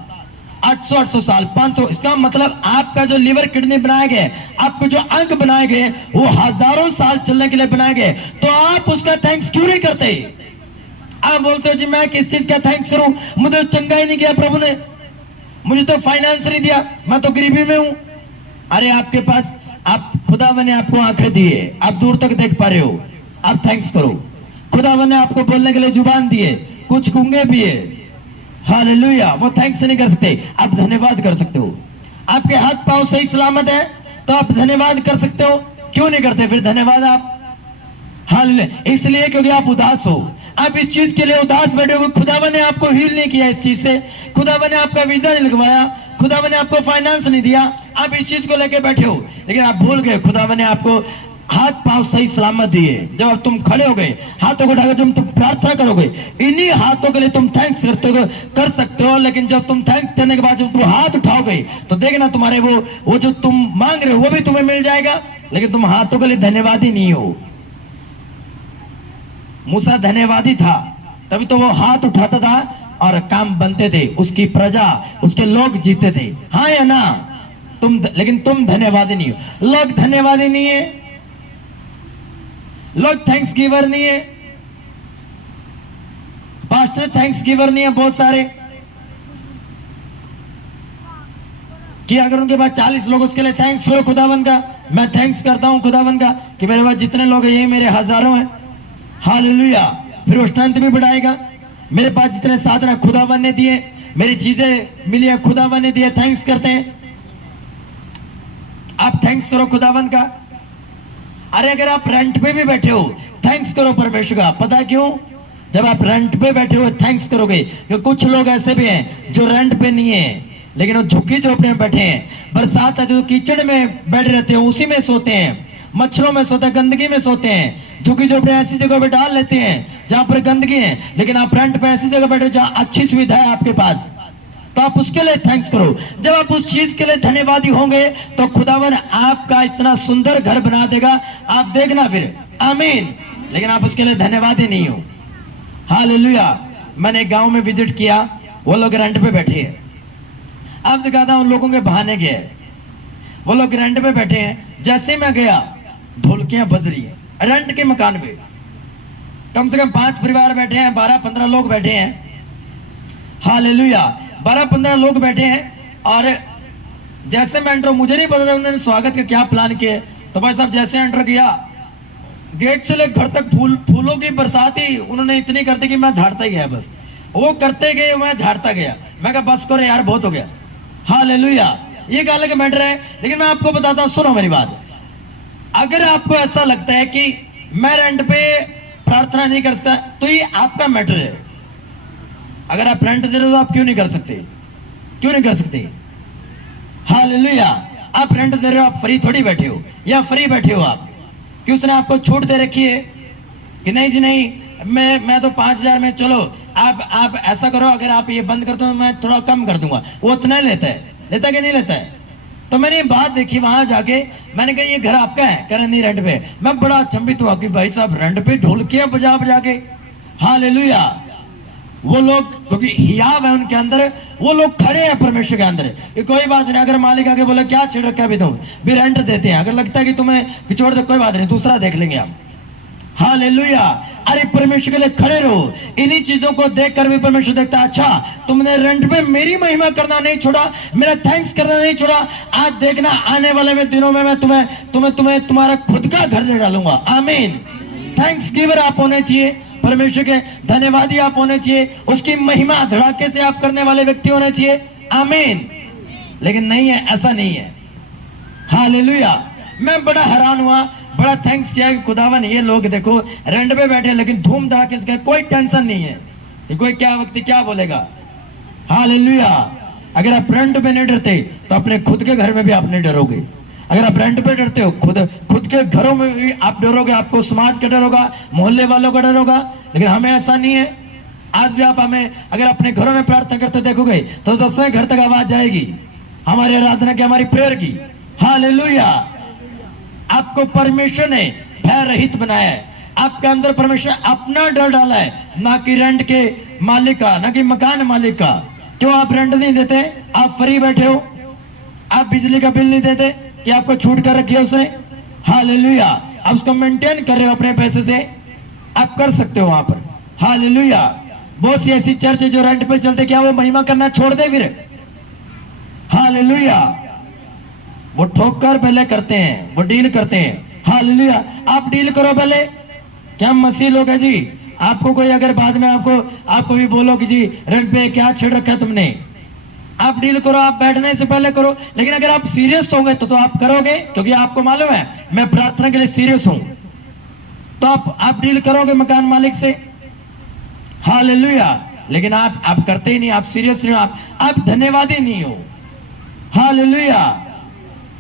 800 800 साल, 500। इसका मतलब आपका जो लीवर किडनी बनाए गए, आपको जो अंग बनाए गए, वो हजारों साल चलने के लिए बनाए गए। तो आप उसका थैंक्स क्यों नहीं करते? आप बोलते हो जी मैं किस चीज का थैंक्स करूं, मुझे चंगा ही नहीं किया प्रभु ने, मुझे तो फाइनेंस नहीं दिया, मैं तो गरीबी में हूं। अरे आपके पास, आप खुदावन ने आपको आंखें दी है, आप दूर तक देख पा रहे हो, आप थैंक्स करो। खुदावन ने आपको बोलने के लिए जुबान दी है, कुछ गूंगे भी है। हालेलुया। वो थैंक्स नहीं कर सकते, आप धन्यवाद कर सकते हो। आपके हाथ पांव सही सलामत है तो आप धन्यवाद कर सकते हो। क्यों नहीं करते फिर धन्यवाद आप? हालेलुया। इसलिए क्योंकि आप उदास हो, आप इस चीज के लिए उदास बैठे हो। खुदावन ने आपको हील नहीं किया इस चीज से, खुदावन ने आपका वीजा नहीं लगवाया, खुदावन ने आपको फाइनेंस नहीं दिया, आप इस चीज को लेके बैठे हो। लेकिन आप भूल गए खुदावन ने आपको हाथ पांव सही सलामत दिए। जब अब तुम खड़े हो गए, हाथों को उठाकर जब तुम प्रार्थना करोगे, इन्हीं हाथों के लिए तुम थैंक्स कर सकते हो। लेकिन जब तुम थैंक्स करने के बाद जब तुम हाथ उठाओगे तो देखना तुम्हारे वो जो तुम मांग रहे हो वो भी तुम्हें मिल जाएगा, लेकिन तुम हाथों के लिए धन्यवादी नहीं हो। मूसा धन्यवादी था, तभी तो वो हाथ उठाता था और काम बनते थे, उसकी प्रजा, उसके लोग जीते थे। हाँ या ना? लेकिन तुम धन्यवादी नहीं हो। लोग धन्यवादी नहीं है, लोग थैंक्स गिवर नहीं है, पास्टर थैंक्स गिवर नहीं है बहुत सारे, कि अगर उनके पास 40 लोग, उसके लिए थैंक्स करो खुदावन का। मैं थैंक्स करता हूं खुदावन का कि मेरे पास जितने लोग हैं ये मेरे हजारों हैं। हालेलुया। फिर वो स्ट्रेंथ भी बढ़ाएगा। मेरे पास जितने साधन है खुदावन ने दिए, मेरी चीजें मिली है खुदावन ने दिए, थैंक्स करते हैं। आप थैंक्स करो खुदावन का। अरे अगर आप रेंट पे भी बैठे हो, थैंक्स करो परमेश्वर का। पता क्यों? जब आप रेंट पे बैठे हो थैंक्स करोगे, क्योंकि कुछ लोग ऐसे भी हैं जो रेंट पे नहीं है, लेकिन वो झुग्गी झोपड़े में बैठे हैं। बरसात है तो कीचड़ में बैठे रहते हैं, उसी में सोते हैं, मच्छरों में सोते हैं, गंदगी में सोते हैं। झुकी झोपड़ी ऐसी जगह पे डाल लेते हैं जहां पर गंदगी है, लेकिन आप रेंट पे ऐसी जगह बैठे जहां अच्छी सुविधा है आपके पास, तो आप उसके लिए थैंक्स करो। जब आप उस चीज के लिए धन्यवादी होंगे तो खुदावन आपका इतना सुंदर घर बना देगा, आप देखना फिर। आमीन। लेकिन आप उसके लिए धन्यवादी नहीं हो। हालेलुया। मैंने एक गांव में विजिट किया, वो लोग रेंट पे बैठे हैं। अब दिखाता हूं उन लोगों के बहाने गए, वो लोग रेंट पे बैठे हैं। जैसे मैं गया ढोलकियां बज रही है रेंट के मकान पे, कम से कम 5 परिवार बैठे हैं, 12-15 लोग बैठे हैं। हालेलुया। 12-15 लोग बैठे हैं। और जैसे मैं एंटर, मुझे नहीं पता था उन्होंने स्वागत का क्या प्लान किया, तो भाई साहब जैसे एंटर किया, गेट से लेकर घर तक फूलों की बरसात ही उन्होंने इतनी कर दी कि मैं झाड़ता ही गया। बस वो करते गए, मैं झाड़ता गया। मैं कहा बस करो यार, बहुत हो गया। हालेलुया। ये अलग मैटर है, लेकिन मैं आपको बताता हूं, सुनो मेरी बात। अगर आपको ऐसा लगता है कि मैं रेंट पे प्रार्थना नहीं कर सकता, तो ये आपका मैटर है। अगर आप रेंट दे रहे हो तो आप क्यों नहीं कर सकते? क्यों नहीं कर सकते? हालेलुया। आप रेंट दे रहे हो, आप फ्री थोड़ी बैठे हो, या फ्री बैठे हो आप कि उसने आपको छूट दे रखी है कि नहीं जी नहीं, मैं तो 5,000 में, चलो आप ऐसा करो, अगर आप ये बंद कर दो मैं थोड़ा कम कर दूंगा। वो उतना ही लेता कि नहीं लेता है? तो मैंने ये बात देखी वहां जाके, मैंने कहा ये घर आपका है? कह रहे नहीं रेंट पे। मैं बड़ा अचंभित हुआ कि भाई साहब रेंट पे ढोलकियां बजा बजा के। हालेलुया। वो लोग क्योंकि हियाव है उनके अंदर, वो लोग खड़े हैं परमेश्वर के अंदर। कोई बात नहीं, अगर मालिक आके बोला क्या छेड़ रखा है अभी तुम, भी रेंट देते हैं, अगर लगता है कि तुम्हें छोड़ दे, कोई बात नहीं, दूसरा देख लेंगे हम। हालेलुया। अरे परमेश्वर के लिए खड़े रहो। इन्हीं चीजों को देखकर भी परमेश्वर देखता है, अच्छा तुमने रेंट पे मेरी महिमा करना नहीं छोड़ा, मेरा थैंक्स करना नहीं छोड़ा, आज देखना आने वाले में दिनों में मैं तुम्हें तुम्हारा खुद का घर दे डालूंगा। आमीन। थैंक्स गिवर आप होने चाहिए, परमेश्वर के धन्यवादी आप होने चाहिए, उसकी महिमा धड़ाके से आप करने वाले व्यक्ति होने चाहिए। आमीन। लेकिन नहीं है, ऐसा नहीं है। हालेलुया। मैं बड़ा हैरान हुआ, बड़ा थैंक्स किया कि खुदावन ये लोग देखो रेंट पे बैठे लेकिन धूम धड़ाके से, कोई टेंशन नहीं है कि कोई क्या व्यक्ति क्या बोलेगा। हालेलुया। अगर आप रेंट पे नहीं डरते तो अपने खुद के घर में भी आप नहीं डरोगे। अगर आप रेंट पे डरते हो, खुद के घरों में भी आप डरोगे, आपको समाज का डर होगा, मोहल्ले वालों का डर होगा। लेकिन हमें ऐसा नहीं है। आज भी आप हमें अगर अपने घरों में प्रार्थना करते देखोगे तो 10वें घर तक आवाज जाएगी हमारी आराधना की, हमारी प्रेयर की। हालेलुया। आपको परमेश्वर ने भय रहित बनाया है, आपके अंदर परमेश्वर अपना डर डाला है, ना कि रेंट के मालिक का, ना कि मकान मालिक का। क्यों आप रेंट नहीं देते? आप फ्री बैठे हो। आप बिजली का बिल नहीं देते कि आपको छूट कर रखी है उसने। हालेलुया। आप उसको मेंटेन कर रहे हो अपने पैसे से, आप कर सकते हो वहां पर। हालेलुया। बहुत सी ऐसी चर्च है जो रेंट पे चलते, क्या वो महिमा करना छोड़ दे फिर? हालेलुया। वो ठोक कर पहले करते हैं, वो डील करते हैं। हालेलुया। आप डील करो पहले। क्या मसीह लोग है जी? आपको कोई अगर बाद में आपको भी बोलो कि जी रेंट पे क्या छेड़ रखा है तुमने, आप डील करो, आप बैठने से पहले करो। लेकिन अगर आप सीरियस होंगे तो आप करोगे, क्योंकि आपको मालूम है मैं प्रार्थना के लिए सीरियस हूं, तो आप डील करोगे मकान मालिक से। हालेलुया। लेकिन आप करते ही नहीं, आप सीरियस नहीं हो, आप धन्यवादी नहीं हो। हालेलुया।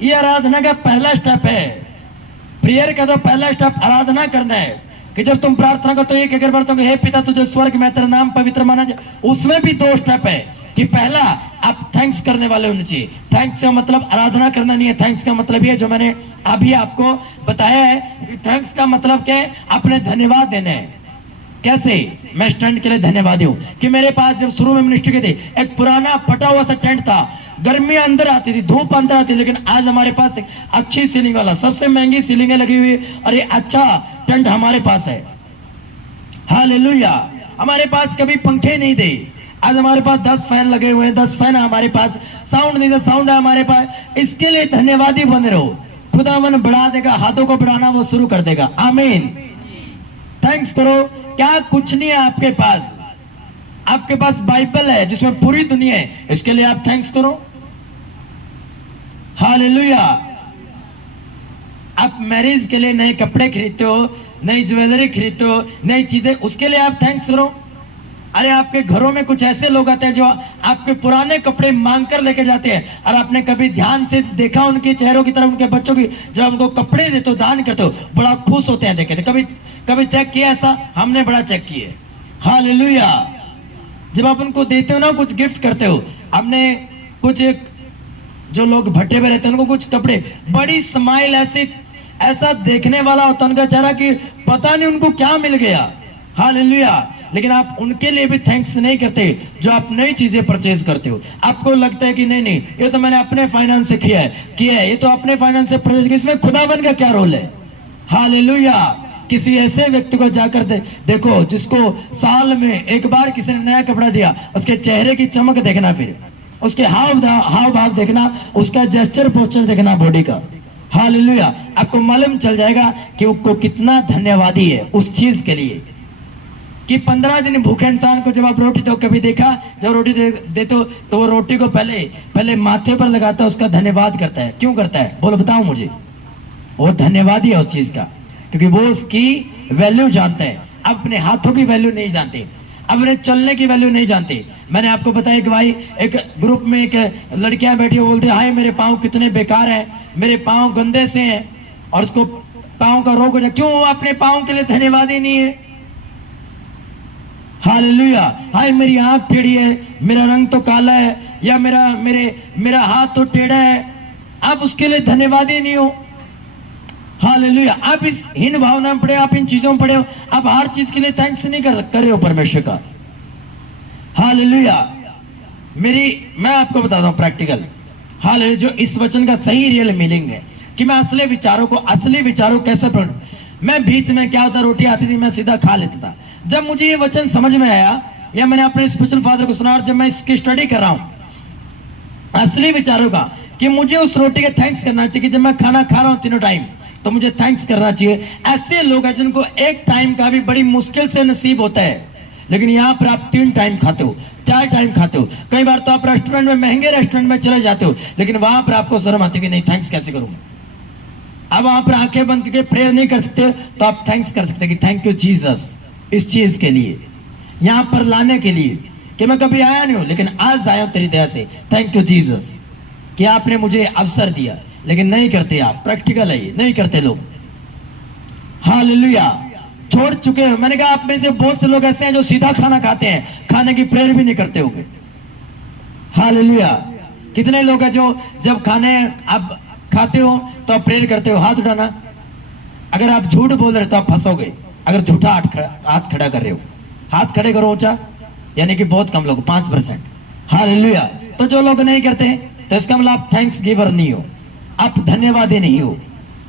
ये आराधना का पहला स्टेप है। प्रेयर का तो पहला स्टेप आराधना करना है कि जब तुम प्रार्थना करते हो, एक अगर बार तो हे पिता तुझे स्वर्ग में तेरा नाम पवित्र माना जाए, उसमें भी 2 स्टेप है कि पहला आप थैंक्स करने वाले होने चाहिए। थैंक्स का मतलब आराधना करना नहीं है। थैंक्स का मतलब ये जो मैंने अभी आपको बताया है कि थैंक्स का मतलब क्या है? अपने धन्यवाद देने हैं। कैसे? मैं इस टेंट के लिए धन्यवादी हूं कि मेरे पास जब शुरू में मिनिस्ट्री की थी, एक पुराना फटा हुआ सा टेंट था, गर्मी अंदर आती थी, धूप अंदर आती थी, लेकिन आज हमारे पास एक अच्छी सीलिंग वाला, सबसे महंगी सीलिंगें लगी हुई और ये अच्छा टेंट हमारे पास है। हालेलुया। हमारे पास कभी पंखे नहीं थे, आज हमारे पास 10 फैन लगे हुए हैं, 10 फैन है हमारे पास। साउंड नहीं था, साउंड है हमारे पास। इसके लिए धन्यवादी बने रहो। खुदावन बढ़ा देगा, हाथों को बढ़ाना वो शुरू कर देगा। आमीन। थैंक्स करो। क्या कुछ नहीं है आपके पास? आपके पास बाइबल है जिसमें पूरी दुनिया है, इसके लिए आप थैंक्स करो। हालेलुया। आप मैरिज के लिए नए कपड़े खरीदते हो, नई ज्वेलरी खरीदते हो, नई चीजें, उसके लिए आप थैंक्स करो। अरे आपके घरों में कुछ ऐसे लोग आते हैं जो आपके पुराने कपड़े मांग कर लेके जाते हैं, और आपने कभी ध्यान से देखा उनके चेहरों की तरफ, उनके बच्चों की, जब उनको कपड़े देते हो, दान करते हो, बड़ा खुश होते हैं देखे थे। कभी कभी चेक किया ऐसा? हमने बड़ा चेक किए। हालेलुया। जब आप उनको देते हो ना, कुछ गिफ्ट करते हो, हमने कुछ जो लोग भट्टे में रहते हैं उनको कुछ कपड़े, बड़ी स्माइल, ऐसा देखने वाला होता उनका चेहरा कि पता नहीं उनको क्या मिल गया। हालेलुया। लेकिन आप उनके लिए भी थैंक्स नहीं करते जो आप नई चीजें परचेज करते हो। आपको लगता है कि नहीं नहीं, ये तो मैंने अपने फाइनेंस से किया है, ये तो अपने फाइनेंस से परचेज किया, इसमें खुदावन का क्या रोल है? हालेलुया। किसी ऐसे व्यक्ति को जाकर देखो जिसको साल में एक बार किसी ने नया कपड़ा दिया, उसके चेहरे की चमक देखना, फिर उसके हाव भाव देखना, उसका जेस्चर पोस्चर देखना बॉडी का। हालेलुया। आपको मालूम चल जाएगा कि वो कितना धन्यवादी है उस चीज के लिए। कि 15 दिन भूखे इंसान को जब आप रोटी दो, कभी देखा जब रोटी दे तो वो रोटी को पहले माथे पर लगाता है, उसका धन्यवाद करता है। क्यों करता है बोलो, बताओ मुझे। वो धन्यवादी है उस चीज का, क्योंकि वो उसकी वैल्यू जानते हैं। अब अपने हाथों की वैल्यू नहीं जानते, अपने चलने की वैल्यू नहीं जानते। मैंने आपको बताया कि भाई एक ग्रुप में एक लड़कियां बैठी हो, बोलते हाय मेरे पाँव कितने बेकार हैं, मेरे पाँव गंदे से हैं, और उसको पाँव का रोग हो जाए। क्यों? वो अपने पाँव के लिए धन्यवादी नहीं है। हालेलुया। हाय मेरी आंख टेढ़ी है, मेरा रंग तो काला है, या मेरा हाथ तो टेढ़ा है, आप उसके लिए धन्यवादी नहीं हो। हालेलुया। आप इस हीन भावना में पड़े, आप इन चीजों में पड़े हो, आप हर चीज के लिए थैंक्स नहीं कर रहे हो परमेश्वर का। हालेलुया। मैं आपको बताता हूं प्रैक्टिकल। हालेलुया। जो इस वचन का सही रियल मीनिंग है कि मैं असली विचारों कैसे पढ़ूं। मैं बीच में क्या होता, रोटी आती थी मैं सीधा खा लेता था। जब मुझे ये वचन समझ में आया, या मैंने अपने स्पिरिचुअल फादर को सुना, और जब मैं इसकी स्टडी कर रहा हूं असली विचारों का, कि मुझे उस रोटी का थैंक्स करना चाहिए कि जब मैं खाना खा रहा हूं तीनों टाइम, तो मुझे थैंक्स करना चाहिए। ऐसे लोग हैं जिनको एक टाइम का भी बड़ी मुश्किल से नसीब होता है, लेकिन यहाँ पर आप 3 टाइम खाते हो, 4 टाइम खाते हो। कई बार तो आप रेस्टोरेंट में, महंगे रेस्टोरेंट में चले जाते हो, लेकिन वहां पर आपको शर्म आती है कि नहीं थैंक्स कैसे करूंगा। अब वहां पर आंखें बंद करके प्रेयर नहीं कर सकते, तो आप थैंक्स कर सकते कि थैंक यू जीसस इस चीज के लिए, यहां पर लाने के लिए, कि मैं कभी आया नहीं हूं लेकिन आज आया हूं तेरी दया से। थैंक यू जीसस कि आपने मुझे अवसर दिया। लेकिन नहीं करते आप, प्रैक्टिकल है ये, नहीं करते लोग। हालेलुया। छोड़ चुके हैं। मैंने कहा आप में से बहुत से लोग ऐसे हैं जो सीधा खाना खाते हैं, खाने की प्रेयर भी नहीं करते होंगे। हालेलुया। कितने लोग हैं जो जब खाने आप खाते हो तो आप प्रेयर करते हो? हाथ उठाना। अगर आप झूठ बोल रहे हो तो आप फंसोगे, अगर झूठा हाथ खड़ा कर रहे हो। हाथ खड़े करो ऊंचा, यानी कि बहुत कम लोग, 5%। हालेलुया। तो जो लोग नहीं करते तो इसका मतलब आप थैंक्स गिवर नहीं हो, आप धन्यवादी नहीं हो।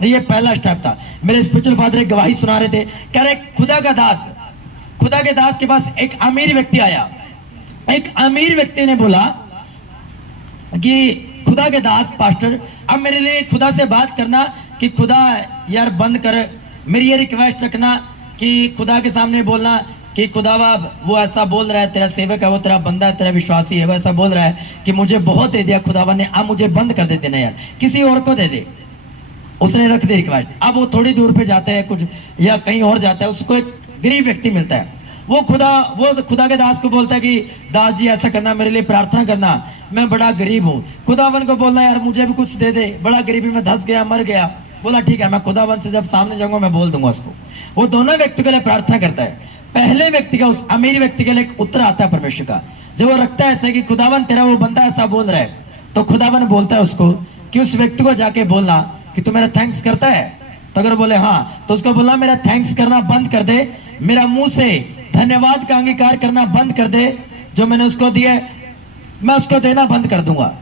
ये पहला स्टेप था। मेरे स्पिरिचुअल फादर एक गवाही सुना रहे थे, कह रहे खुदा के दास के पास एक अमीर व्यक्ति आया। एक अमीर व्यक्ति ने बोला कि खुदा के दास पास्टर, अब मेरे लिए खुदा से बात करना कि खुदा यार बंद कर, मेरी ये रिक्वेस्ट रखना कि खुदा के सामने बोलना कि खुदा बाब वो ऐसा बोल रहा है, तेरा सेवक है, वो तेरा बंदा है, तेरा विश्वासी है, वो ऐसा बोल रहा है कि मुझे बहुत दे दिया खुदावा ने, अब मुझे बंद कर देते ना यार, किसी और को दे दे। उसने रख दी रिक्वेस्ट। अब वो थोड़ी दूर पे जाते हैं कुछ, या कहीं और जाता है, उसको एक गरीब व्यक्ति मिलता है। वो खुदा के दास को बोलता है कि दास जी ऐसा करना, मेरे लिए प्रार्थना करना, मैं बड़ा गरीब हूँ। खुदावन को बोलना यार मुझे भी कुछ दे दे, बड़ा गरीबी में धंस गया, मर गया। बोला ठीक है, मैं खुदावन से जब सामने जाऊंगा मैं बोल दूंगा उसको। वो दोनों व्यक्ति के लिए प्रार्थना करता है। पहले व्यक्ति का, उस अमीर व्यक्ति के लिए एक उत्तर आता है परमेश्वर का, जब वो रखता है ऐसे कि खुदावन तेरा वो बंदा ऐसा बोल रहा है, तो खुदावन बोलता है उसको कि उस व्यक्ति को जाके बोलना कि तू मेरा थैंक्स करता है। तो अगर बोले हाँ, तो उसको बोलना मेरा थैंक्स करना बंद कर दे, मेरा मुंह से धन्यवाद का अंगीकार करना बंद कर दे, जो मैंने उसको दिया मैं उसको देना बंद कर दूंगा।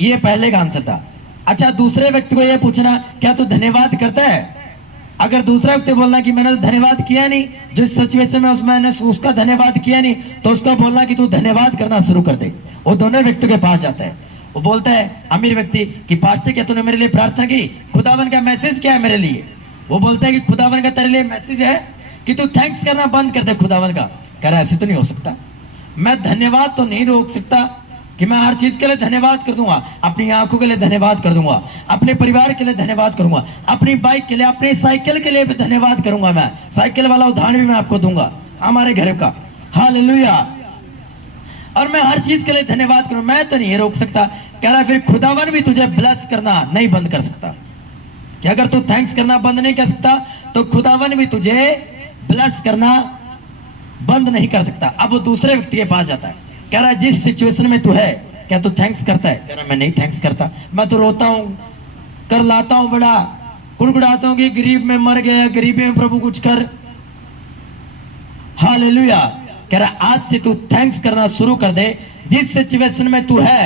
ये पहले का आंसर था। अच्छा, दूसरे व्यक्ति को ये पूछना क्या तू धन्यवाद करता है? अगर दूसरा व्यक्ति बोलना कि मैंने तो धन्यवाद किया नहीं, जिस सिचुएशन में मैंने उसका धन्यवाद किया नहीं, तो उसको बोलना कि तू धन्यवाद करना शुरू कर दे। वो दोनों व्यक्ति के पास जाता है। वो बोलता है अमीर व्यक्ति कि पास्टर क्या तूने मेरे लिए प्रार्थना की? खुदावन का मैसेज क्या है मेरे लिए? वो बोलता है कि खुदावन का तेरे लिए मैसेज है कि तू थैंक्स करना बंद कर दे खुदावन का। कह रहा ऐसे तो नहीं हो सकता, मैं धन्यवाद तो नहीं रोक सकता कि मैं हर चीज के लिए धन्यवाद कर दूंगा, अपनी आंखों के लिए धन्यवाद कर दूंगा, अपने परिवार के लिए धन्यवाद करूंगा, अपनी बाइक के लिए, अपनी साइकिल के लिए भी धन्यवाद करूंगा। मैं साइकिल वाला उदाहरण भी मैं आपको दूंगा हमारे घर का। हालेलुया। और मैं हर चीज के लिए धन्यवाद करूं, मैं तो नहीं रोक सकता। कह रहा फिर खुदावन भी तुझे ब्लेस करना नहीं बंद कर सकता, कि अगर तू थैंक्स करना बंद नहीं कर सकता तो खुदावन भी तुझे ब्लेस करना बंद नहीं कर सकता। अब वो दूसरे व्यक्ति के पास जाता है, कह रहा है जिस सिचुएशन में तू है क्या तू थैंक्स करता है? कह रहा मैं नहीं थैंक्स करता, मैं तो रोता हूं, कर लाता हूं, बड़ा कुड़कुड़ाता हूं कि गरीब में मर गया, गरीबी में प्रभु कुछ कर। हालेलुया। कह रहा आज से तू थैंक्स करना शुरू कर दे। जिस सिचुएशन में तू है,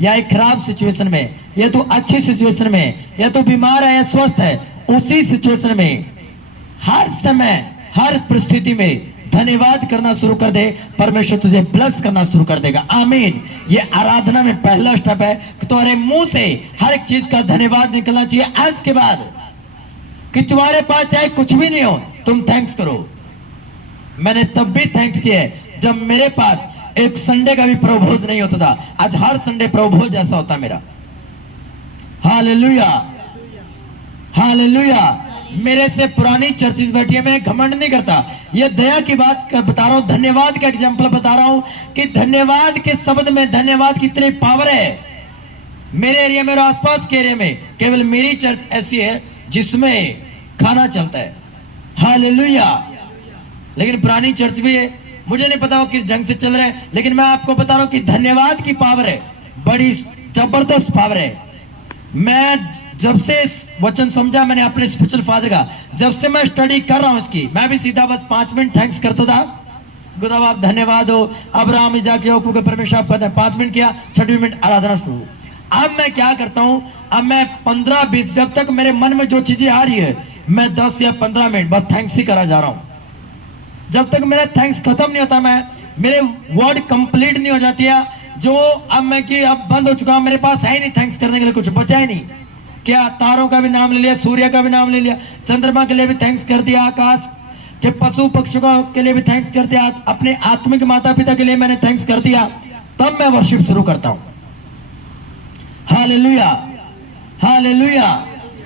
या एक खराब सिचुएशन में, या तू अच्छी सिचुएशन में, या तू बीमार है या स्वस्थ है, उसी सिचुएशन में हर समय हर परिस्थिति में धन्यवाद करना शुरू कर दे। परमेश्वर तुझे ब्लेस करना शुरू कर देगा। आमीन। ये आराधना में पहला स्टेप है कि तुम्हारे मुंह से हर एक चीज का धन्यवाद निकलना चाहिए। आज के बाद कि तुम्हारे पास चाहे कुछ भी नहीं हो, तुम थैंक्स करो। मैंने तब भी थैंक्स किया है जब मेरे पास एक संडे का भी प्रभोज नहीं होता था। आज हर संडे प्रभोज जैसा होता मेरा। Hallelujah, hallelujah. मेरे से पुरानी चर्चेस बैठी है, मैं घमंड नहीं करता, ये दया की बात बता रहा हूं, धन्यवाद का एग्जाम्पल बता रहा हूं कि धन्यवाद के शब्द में धन्यवाद की इतनी पावर है। मेरे एरिया, मेरे आसपास के एरिया में केवल मेरी चर्च ऐसी है जिसमें खाना चलता है। हालेलुया। लेकिन पुरानी चर्च भी है, मुझे नहीं पता वो किस ढंग से चल रहे हैं, लेकिन मैं आपको बता रहा हूं कि धन्यवाद की पावर है, बड़ी जबरदस्त पावर है। मैं जब से वचन समझा, मैंने अपने स्पिरिचुअल फादर का, जब से मैं स्टडी कर रहा हूं इसकी, मैं भी सीधा बस 5 मिनट थैंक्स करता था। खुदा आप धन्यवाद हो, अब्राहम इजाक याकूब के परमेश्वर आपका 5 मिनट किया, 6वें मिनट आराधना शुरू। अब मैं क्या करता हूं, अब मैं 15-20 जब तक मेरे मन में जो चीजें आ रही है, मैं 10 या 15 मिनट बाद थैंक्स ही करा जा रहा हूं। जब तक मेरा थैंक्स खत्म नहीं होता, मैं मेरे वर्ड कंप्लीट नहीं हो जाती है, जो अब मैं कि अब बंद हो चुका हूं, मेरे पास है ही नहीं थैंक्स करने के लिए, कुछ बचा ही नहीं। क्या तारों का भी नाम ले लिया, सूर्य का भी नाम ले लिया, चंद्रमा के लिए भी थैंक्स कर दिया, आकाश के पशु पक्षियों के लिए भी थैंक्स कर दिया, अपने आत्मिक माता पिता के लिए मैंने थैंक्स कर दिया। तब मैं वर्शिप शुरू करता हूं। Hallelujah, hallelujah.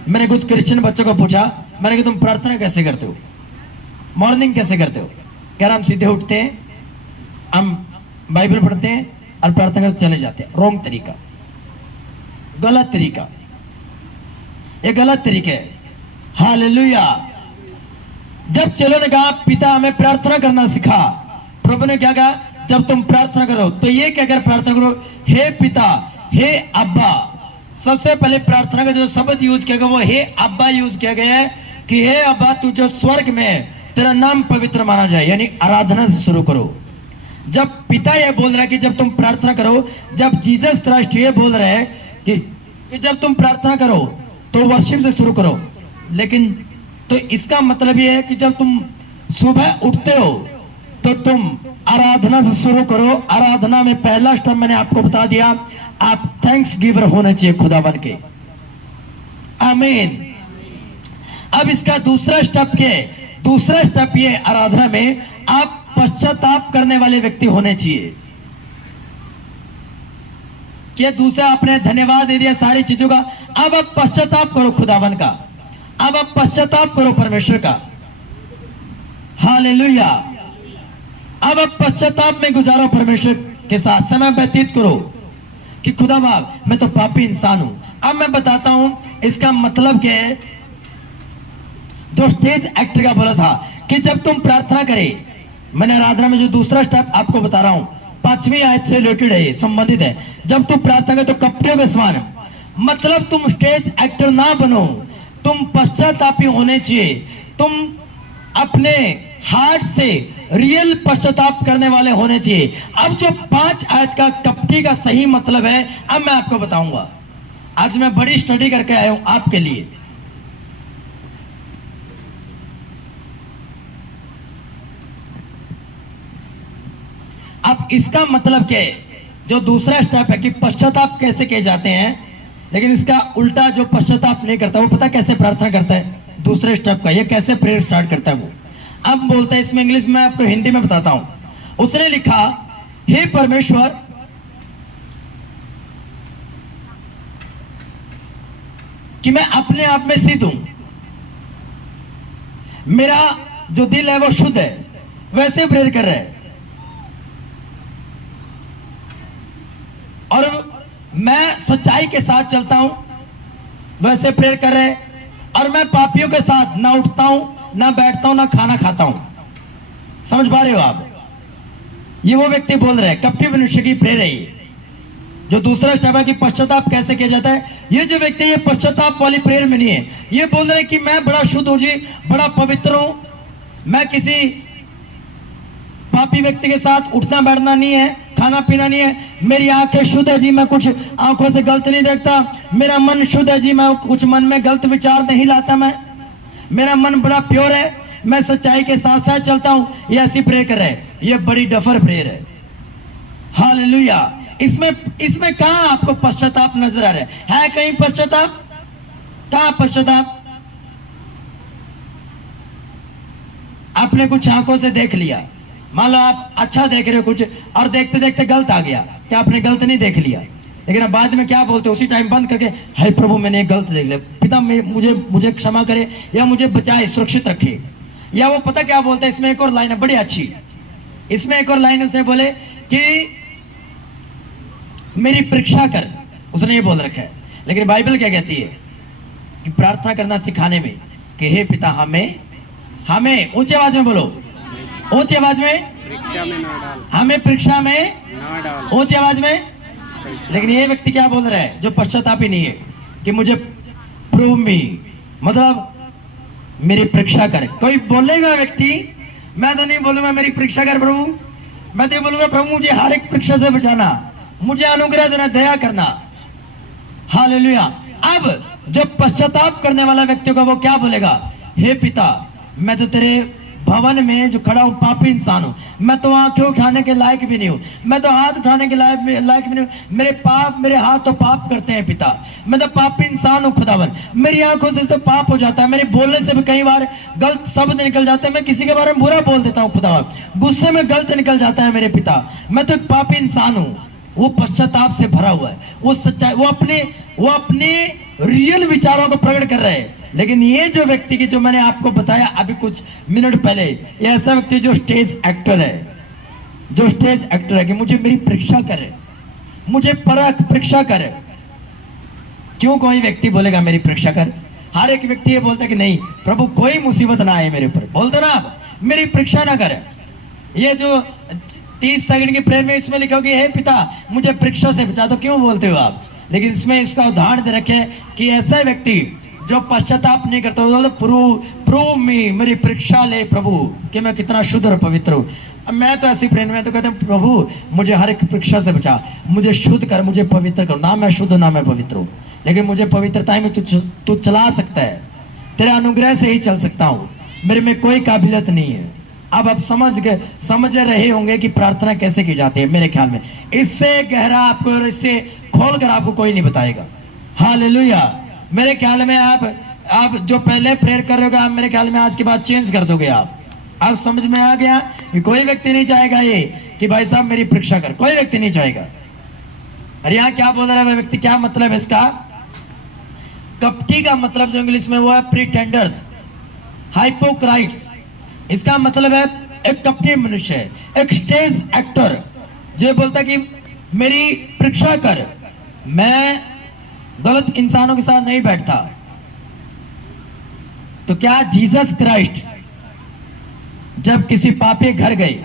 मैंने कुछ क्रिश्चियन बच्चों को पूछा, मैंने कहा तुम प्रार्थना कैसे करते हो, मॉर्निंग कैसे करते हो? कह रहा हम सीधे उठते हैं, हम बाइबल पढ़ते हैं और प्रार्थना करते चले जाते हैं। रॉन्ग तरीका, गलत तरीका, ये गलत तरीके है। हालेलुया। जब चलो ने कहा पिता हमें प्रार्थना करना सिखा, प्रभु ने क्या कहा, जब तुम प्रार्थना करो तो ये क्या कर प्रार्थना करो, हे पिता, हे अब्बा। सबसे पहले प्रार्थना का जो शब्द यूज किया गया वो हे अब्बा यूज किया गया है कि हे अब्बा तू जो स्वर्ग में है, तेरा नाम पवित्र माना जाए, यानी आराधना से शुरू करो। जब पिता ये बोल रहा है कि जब तुम प्रार्थना करो, जब जीसस क्राइस्ट ये बोल रहे हैं कि जब तुम प्रार्थना करो तो वर्शिप से शुरू करो, लेकिन तो इसका मतलब ये है कि जब तुम सुबह उठते हो तो तुम आराधना से शुरू करो। आराधना में पहला स्टेप मैंने आपको बता दिया, आप थैंक्स गिवर होने चाहिए खुदावन के। आमीन। अब इसका दूसरा स्टेप क्या है? दूसरा स्टेप ये आराधना में आप पश्चाताप करने वाले व्यक्ति होने चाहिए। कि दूसरा आपने धन्यवाद दे दिया सारी चीजों का, अब आप पश्चाताप करो खुदावन का, अब आप पश्चाताप करो परमेश्वर का। हालेलुया। अब आप पश्चाताप में गुजारो, परमेश्वर के साथ समय व्यतीत करो कि खुदा बाप मैं तो पापी इंसान हूं। अब मैं बताता हूं इसका मतलब क्या है। जो स्टेज एक्टर का बोला था कि जब तुम प्रार्थना करे, मैंने आराधना में जो दूसरा स्टेप आपको बता रहा हूं 5वीं आयत से रिलेटेड है, संबंधित है। जब तुम प्रार्थना करे तो कपटियों के समान, मतलब तुम स्टेज एक्टर ना बनो, तुम पश्चातापी होने चाहिए। तुम अपने हार्ट से रियल पश्चाताप करने वाले होने चाहिए। अब जो 5 आयत का कपटी का सही मतलब है, अब मैं आपको बताऊंगा। आज मैं बड़ी स्टडी करके आया हूं आपके लिए। अब इसका मतलब क्या है? जो दूसरा स्टेप है कि पश्चाताप कैसे किए जाते हैं, लेकिन इसका उल्टा जो पश्चाताप नहीं करता वो पता कैसे प्रार्थना करता है? दूसरे स्टेप का ये कैसे प्रेयर स्टार्ट करता है वो अब बोलता है। इसमें इंग्लिश में आपको हिंदी में बताता हूं। उसने लिखा, हे परमेश्वर, कि मैं अपने आप में सिद्ध हूं, मेरा जो दिल है वो शुद्ध है। वैसे प्रेयर कर रहा है मैं सच्चाई के साथ चलता हूं, वैसे प्रेयर कर रहे, और मैं पापियों के साथ ना उठता हूं, ना बैठता हूं, ना खाना खाता हूं। समझ पा रहे हो आप? ये वो व्यक्ति बोल रहे हैं, कपटी मनुष्य की प्रेयर है ये। जो दूसरा स्टेप है कि पश्चाताप कैसे किया जाता है, ये जो व्यक्ति ये पश्चाताप वाली प्रेयर में नहीं है। ये बोल रहे हैं कि मैं बड़ा शुद्ध हूं जी, बड़ा पवित्र हूं, मैं किसी पापी व्यक्ति के साथ उठना बैठना नहीं है, खाना पीना नहीं है, मेरी आंखें शुद्ध है जी, मैं कुछ आंखों से गलत नहीं देखता, मेरा मन शुद्ध है जी, मैं कुछ मन में गलत विचार नहीं लाता, मेरा मन बड़ा प्योर है, मैं सच्चाई के साथ साथ चलता हूं। ये ऐसी प्रेयर कर रहे हैं, ये बड़ी डफर प्रेयर है। हालेलुया। इसमें कहां आपको पश्चाताप नजर आ रहा है कहीं पश्चाताप? कहां पश्चाताप? आपने कुछ आंखों से देख लिया, मान लो आप अच्छा देख रहे हो कुछ, और देखते देखते गलत आ गया, क्या आपने गलत नहीं देख लिया, लेकिन अब बाद में क्या बोलते हो, उसी टाइम बंद करके, हे प्रभु मैंने गलत देख लिया, पिता मुझे क्षमा करे, या मुझे बचाए, सुरक्षित रखे। या वो पता क्या बोलता है, इसमें एक और लाइन है बड़ी अच्छी, इसमें एक और लाइन उसने बोले कि मेरी परीक्षा कर, उसने ये बोल रखा है। लेकिन बाइबल क्या कहती है कि प्रार्थना करना सिखाने में कि हे पिता हमें ऊंची आवाज में बोलो, ऊंची आवाज में, परीक्षा में ना डाल, हमें परीक्षा में ना डाल, ऊंची आवाज में। लेकिन ये व्यक्ति क्या बोल रहा है जो पश्चातापी नहीं है कि मुझे प्रूव मी, मतलब मेरी परीक्षा कर। कोई बोलेगा व्यक्ति, मैं तो नहीं बोलूंगा मेरी परीक्षा कर प्रभु, मैं तो ये बोलूंगा प्रभु मुझे हर एक परीक्षा से बचाना, मुझे अनुग्रह देना, दया करना। हालेलुया। अब जब पश्चाताप करने वाला व्यक्ति का वो क्या बोलेगा, हे पिता मैं तो तेरे भवन में जो खड़ा हूं पापी इंसान हूं, मैं तो आंखें उठाने के लायक भी नहीं हूं, मैं तो हाथ उठाने के लायक भी नहीं हूं, मेरे हाथ तो पाप करते हैं पिता, मैं तो पापी इंसान हूं खुदावन, मेरी आंखों से तो पाप हो जाता है, मेरे बोलने से भी कई बार गलत शब्द निकल जाते हैं, मैं किसी के बारे में बुरा बोल देता हूं खुदावन, गुस्से में गलत निकल जाता है मेरे पिता, मैं तो एक पापी इंसान हूं। वो पश्चाताप से भरा हुआ है, वो सच्चाई, वो अपने रियल विचारों को प्रकट कर रहे हैं। लेकिन ये जो व्यक्ति की जो मैंने आपको बताया अभी कुछ मिनट पहले, ये ऐसा व्यक्ति जो स्टेज एक्टर है, कि मुझे मेरी परीक्षा करे, मुझे परख परीक्षा करे। क्यों कोई व्यक्ति बोलेगा मेरी परीक्षा कर? हर एक व्यक्ति ये बोलता है कि नहीं प्रभु कोई मुसीबत ना आए मेरे ऊपर, बोलते ना आप, मेरी परीक्षा ना करे। ये जो 30 सेकंड की प्रेयर में इसमें लिखा कि हे पिता मुझे परीक्षा से बचा, तो क्यों बोलते हो आप? लेकिन इसमें इसका उदाहरण दे रखे कि ऐसा व्यक्ति जो पश्चाताप नहीं करता, प्रूव मी, मेरी परीक्षा ले प्रभु कि मैं कितना शुद्ध और पवित्र हूं। मैं तो ऐसी प्रेयर में तो कहता हूं प्रभु मुझे हर एक परीक्षा से बचा, मुझे शुद्ध कर, मुझे पवित्र कर, ना मैं शुद्ध ना मैं पवित्र हूं, लेकिन मुझे पवित्रता में तू चला सकता है, तेरे अनुग्रह से ही चल सकता हूं, मेरे में कोई काबिलियत नहीं है। अब आप समझ रहे होंगे कि प्रार्थना कैसे की जाती है। मेरे ख्याल में इससे गहरा आपको और इससे खोल कर आपको कोई नहीं बताएगा। हालेलुया। मेरे ख्याल में आप जो पहले प्रेयर कर रहे हो, आप मेरे ख्याल में आज के बाद चेंज कर दोगे। आप समझ में आ गया कि कोई व्यक्ति नहीं चाहेगा ये कि भाई साहब मेरी परीक्षा कर, कोई व्यक्ति नहीं चाहेगा। अरे यहाँ क्या बोल रहा है व्यक्ति, क्या मतलब है इसका? कपटी का मतलब जो इंग्लिश में वो है प्रीटेंडर्स, हाइपोक्राइट्स। इसका मतलब है एक कपटी मनुष्य है, एक स्टेज एक्टर जो बोलता है कि मेरी परीक्षा कर, मैं गलत इंसानों के साथ नहीं बैठता। तो क्या जीसस क्राइस्ट जब किसी पापी घर गए,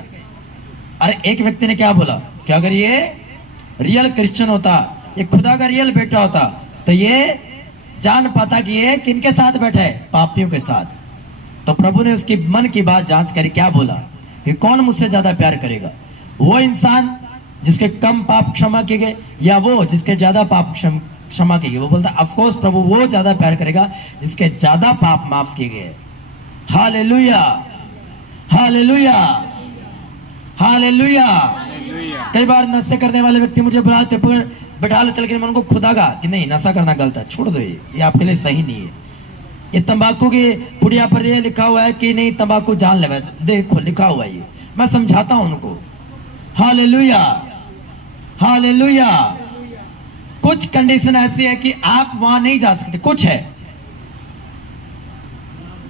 अरे एक व्यक्ति ने क्या बोला कि अगर ये रियल क्रिश्चियन होता, ये खुदा का रियल बेटा होता, तो ये जान पाता कि ये किनके साथ बैठा है, पापियों के साथ। तो प्रभु ने उसकी मन की बात जांच कर क्या बोला कि कौन मुझसे ज्यादा प्यार करेगा, वो इंसान जिसके कम पाप क्षमा किए गए या वो जिसके ज्यादा पाप क्षमा किए गए? वो बोलता ऑफ कोर्स प्रभु वो ज्यादा प्यार करेगा जिसके ज्यादा पाप माफ किए गए। Hallelujah, hallelujah, hallelujah. कई बार नशे करने वाले व्यक्ति मुझे बुलाते बैठा लेते, लेकिन मैं उनको खुदा का कि नहीं नशा करना गलत है, छोड़ दो, ये आपके लिए सही नहीं है। ये तंबाकू की पुड़िया पर ये लिखा हुआ है कि नहीं तंबाकू जान लेवा, देखो लिखा हुआ है, ये मैं समझाता हूं उनको। Hallelujah, hallelujah. कुछ कंडीशन ऐसी है कि आप वहां नहीं जा सकते, कुछ है,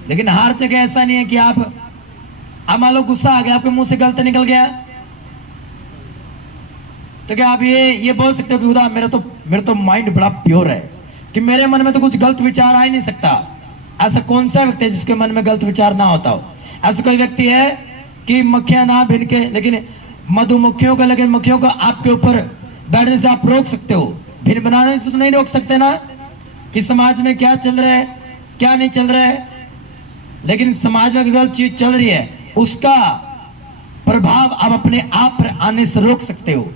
लेकिन हर जगह ऐसा नहीं है कि आप मान लो गुस्सा आ गया, आपके मुंह से गलत निकल गया तो क्या आप ये बोल सकते हो कि खुदा मेरा तो माइंड बड़ा प्योर है कि मेरे मन में तो कुछ गलत विचार आ ही नहीं सकता? ऐसा कौन सा व्यक्ति है जिसके मन में गलत विचार ना होता हो? ऐसा कोई व्यक्ति है कि मक्खियां ना भिनके, लेकिन मधुमक्खियों को, लेकिन मक्खियों को आपके ऊपर बैठने से आप रोक सकते हो, भिन बनाने से तो नहीं रोक सकते ना कि समाज में क्या चल रहा है क्या नहीं चल रहा है। लेकिन समाज में गलत चीज चल रही है, उसका प्रभाव आप अपने आप पर आने से रोक सकते हो।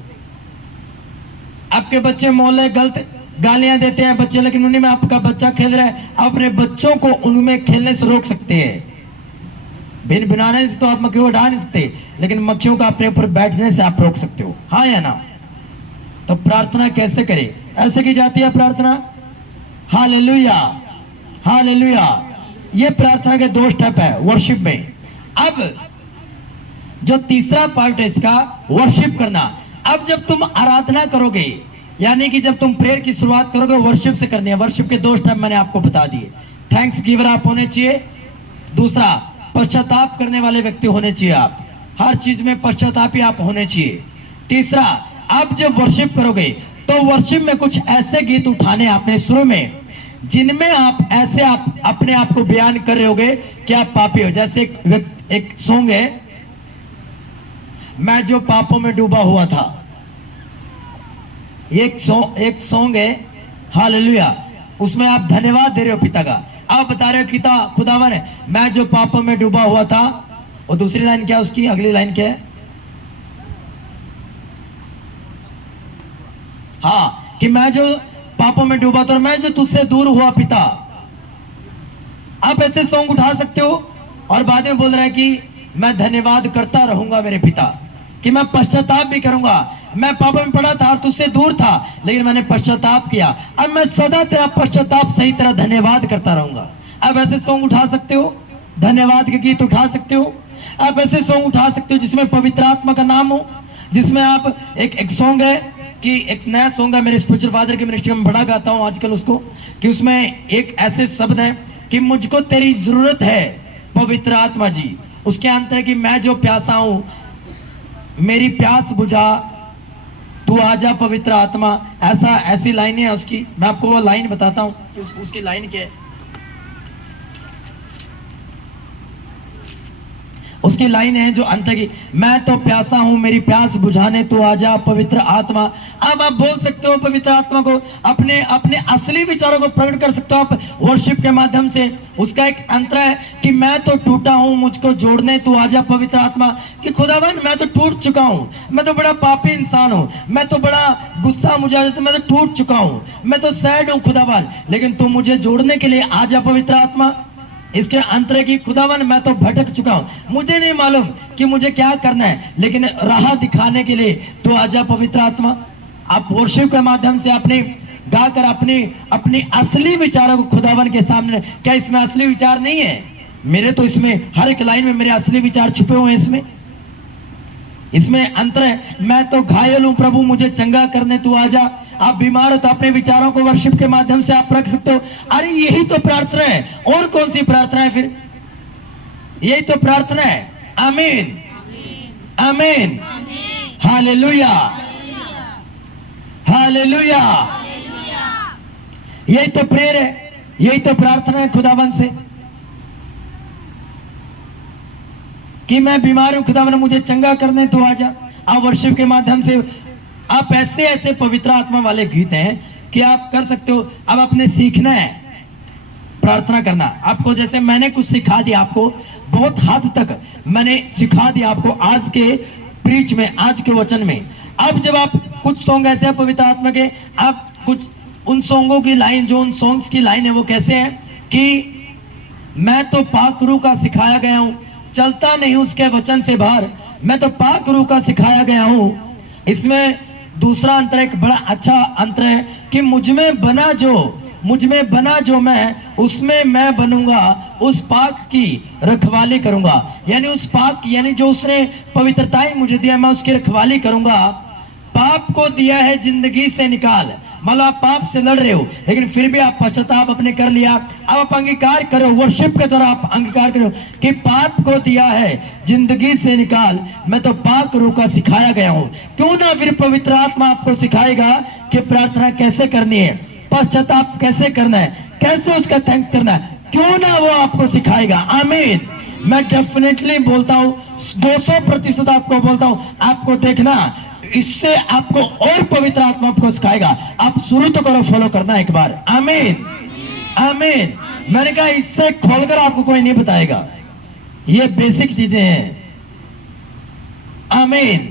आपके बच्चे मोहल्ले गलत गालियां देते हैं बच्चे, लेकिन उन्हीं में आपका बच्चा खेल रहा है, आप अपने बच्चों को उनमें खेलने से रोक सकते हैं। भिन भिनाने से तो आप मक्खियों को उड़ा नहीं सकते, लेकिन मक्खियों का अपने ऊपर बैठने से आप रोक सकते हो, हाँ या ना? तो प्रार्थना कैसे करें? ऐसे की जाती है प्रार्थना। Hallelujah, hallelujah. ये प्रार्थना के 2 स्टेप है वर्शिप में। अब जो तीसरा पार्ट है इसका, वर्शिप करना। अब जब तुम आराधना करोगे, यानी कि जब तुम प्रेयर की शुरुआत करोगे, वर्शिप से करनी है। वर्शिप के 2 स्टेप मैंने आपको बता दिए। थैंक्स गिवर आप होने चाहिए, दूसरा पश्चाताप करने वाले व्यक्ति होने चाहिए, आप हर चीज में पश्चातापी आप होने चाहिए। तीसरा, आप जब वर्शिप करोगे तो वर्शिप में कुछ ऐसे गीत उठाने आपने शुरू में, जिनमें आप ऐसे आप अपने आप को बयान कर रहे होगे कि आप पापी हो। जैसे एक सॉन्ग है, मैं जो पापों में डूबा हुआ था, एक सॉन्ग है, हालेलुया। उसमें आप धन्यवाद दे रहे हो पिता का, आप बता रहे हो कि खुदावन है, मैं जो पापों में डूबा हुआ था। और दूसरी लाइन क्या है उसकी, अगली लाइन क्या है? हाँ, कि मैं जो पापों में डूबा था और मैं जो तुझसे दूर हुआ पिता। आप ऐसे सॉन्ग उठा सकते हो और बाद में बोल रहा है कि मैं धन्यवाद करता रहूंगा मेरे पिता, कि मैं पश्चाताप भी करूंगा। मैं पापों में पड़ा था और तुझसे दूर था, लेकिन मैंने पश्चाताप किया, अब मैं सदा तेरा पश्चाताप सही तरह धन्यवाद करता रहूंगा। आप ऐसे सॉन्ग उठा सकते हो, धन्यवाद के गीत उठा सकते हो। आप ऐसे सॉन्ग उठा सकते हो जिसमें पवित्र आत्मा का नाम हो, जिसमें आप एक सॉन्ग है कि एक नया सॉन्ग है, मेरे स्पिरिचुअल फादर की मिनिस्ट्री में बड़ा गाता हूं आजकल उसको, कि उसमें एक ऐसे शब्द है कि मुझको तेरी जरूरत है पवित्र आत्मा जी। उसके अंत है कि मैं जो प्यासा हूं, मेरी प्यास बुझा, तू आजा पवित्र आत्मा। ऐसी लाइन है उसकी, मैं आपको वो लाइन बताता हूं कि उसकी लाइन क्या है। उसकी लाइन है जो अंत की, मैं तो प्यासा हूं, मेरी प्यास बुझाने तू आजा पवित्र आत्मा। अब आप बोल सकते हो पवित्र आत्मा को, अपने अपने असली विचारों को प्रकट कर सकते हो आप वर्शिप के माध्यम से। उसका एक अंतर है कि मैं तो टूटा हूं, मुझको जोड़ने तू आजा पवित्र आत्मा। कि खुदावन मैं तो टूट चुका हूं, मैं तो बड़ा पापी इंसान हूं, मैं तो बड़ा गुस्सा मुझे आ जाता, मैं तो टूट चुका हूं, मैं तो सैड हूं खुदावन, लेकिन तू मुझे जोड़ने के लिए आजा पवित्र आत्मा। इसके अंतर की खुदावन मैं तो भटक चुका हूं, मुझे नहीं मालूम कि मुझे क्या करना है, लेकिन राह दिखाने के लिए तो आजा पवित्र आत्मा। आप वर्शिप के माध्यम से अपने गाकर अपनी असली विचारों को खुदावन के सामने, क्या इसमें असली विचार नहीं है मेरे? तो इसमें हर एक लाइन में मेरे असली विचार छुपे हुए हैं। इसमें अंतर है, मैं तो घायल हूं प्रभु मुझे चंगा करने तू आजा। आप बीमार हो तो अपने विचारों को वर्शिप के माध्यम से आप रख सकते हो। अरे यही तो प्रार्थना है, और कौन सी प्रार्थना है फिर? यही तो प्रार्थना है। आमीन, आमीन, हालेलुया, हालेलुया। यही तो प्रेयर है, यही तो प्रार्थना है खुदावन से कि मैं बीमार हूं खुदावन मुझे चंगा करने तो आजा। आप वर्शिप के माध्यम से आप ऐसे पवित्र आत्मा वाले गीत हैं कि आप कर सकते हो। अब आपने सीखना है प्रार्थना करना। आपको जैसे मैंने कुछ सिखा दिया, आपको बहुत हद तक मैंने सिखा दिया आपको आज के प्रीच में, आज के वचन में। अब जब आप कुछ सॉन्ग ऐसे हैं पवित्र आत्मा के, आप कुछ उन सॉन्गों की लाइन, जो उन सॉन्ग्स की लाइन है वो कैसे है कि मैं तो पाक रूह का सिखाया गया हूं, चलता नहीं उसके वचन से बाहर, मैं तो पाक रूह का सिखाया गया हूं। इसमें दूसरा अंतर, एक बड़ा अच्छा अंतर है कि मुझ में बना जो मैं, उसमें मैं बनूंगा, उस पाक की रखवाली करूंगा। यानी उस पाक, यानी जो उसने पवित्रताएं मुझे दिया, मैं उसकी रखवाली करूंगा। पाप को दिया है जिंदगी से निकाल, मान लो आप पाप से लड़ रहे हो, लेकिन फिर भी आप पश्चाताप अपने कर लिया, अब आप अंगीकार करो, वर्शिप के द्वारा आप अंगीकार करो कि पाप को दिया है, जिंदगी से निकाल, मैं तो पाक रूह का सिखाया गया हूं। क्यों ना फिर पवित्र आत्मा आपको सिखाएगा कि प्रार्थना कैसे करनी है, पश्चाताप कैसे करना है, कैसे उसका थैंक करना है, क्यों ना वो आपको सिखाएगा। आमीन। मैं डेफिनेटली बोलता हूं, 200% आपको बोलता हूं, आपको देखना, इससे आपको और पवित्र आत्मा आपको सिखाएगा। आप शुरू तो करो, फॉलो करना एक बार। आमीन, आमीन। मैंने कहा इससे खोलकर आपको कोई नहीं बताएगा, ये बेसिक चीजें हैं। आमीन।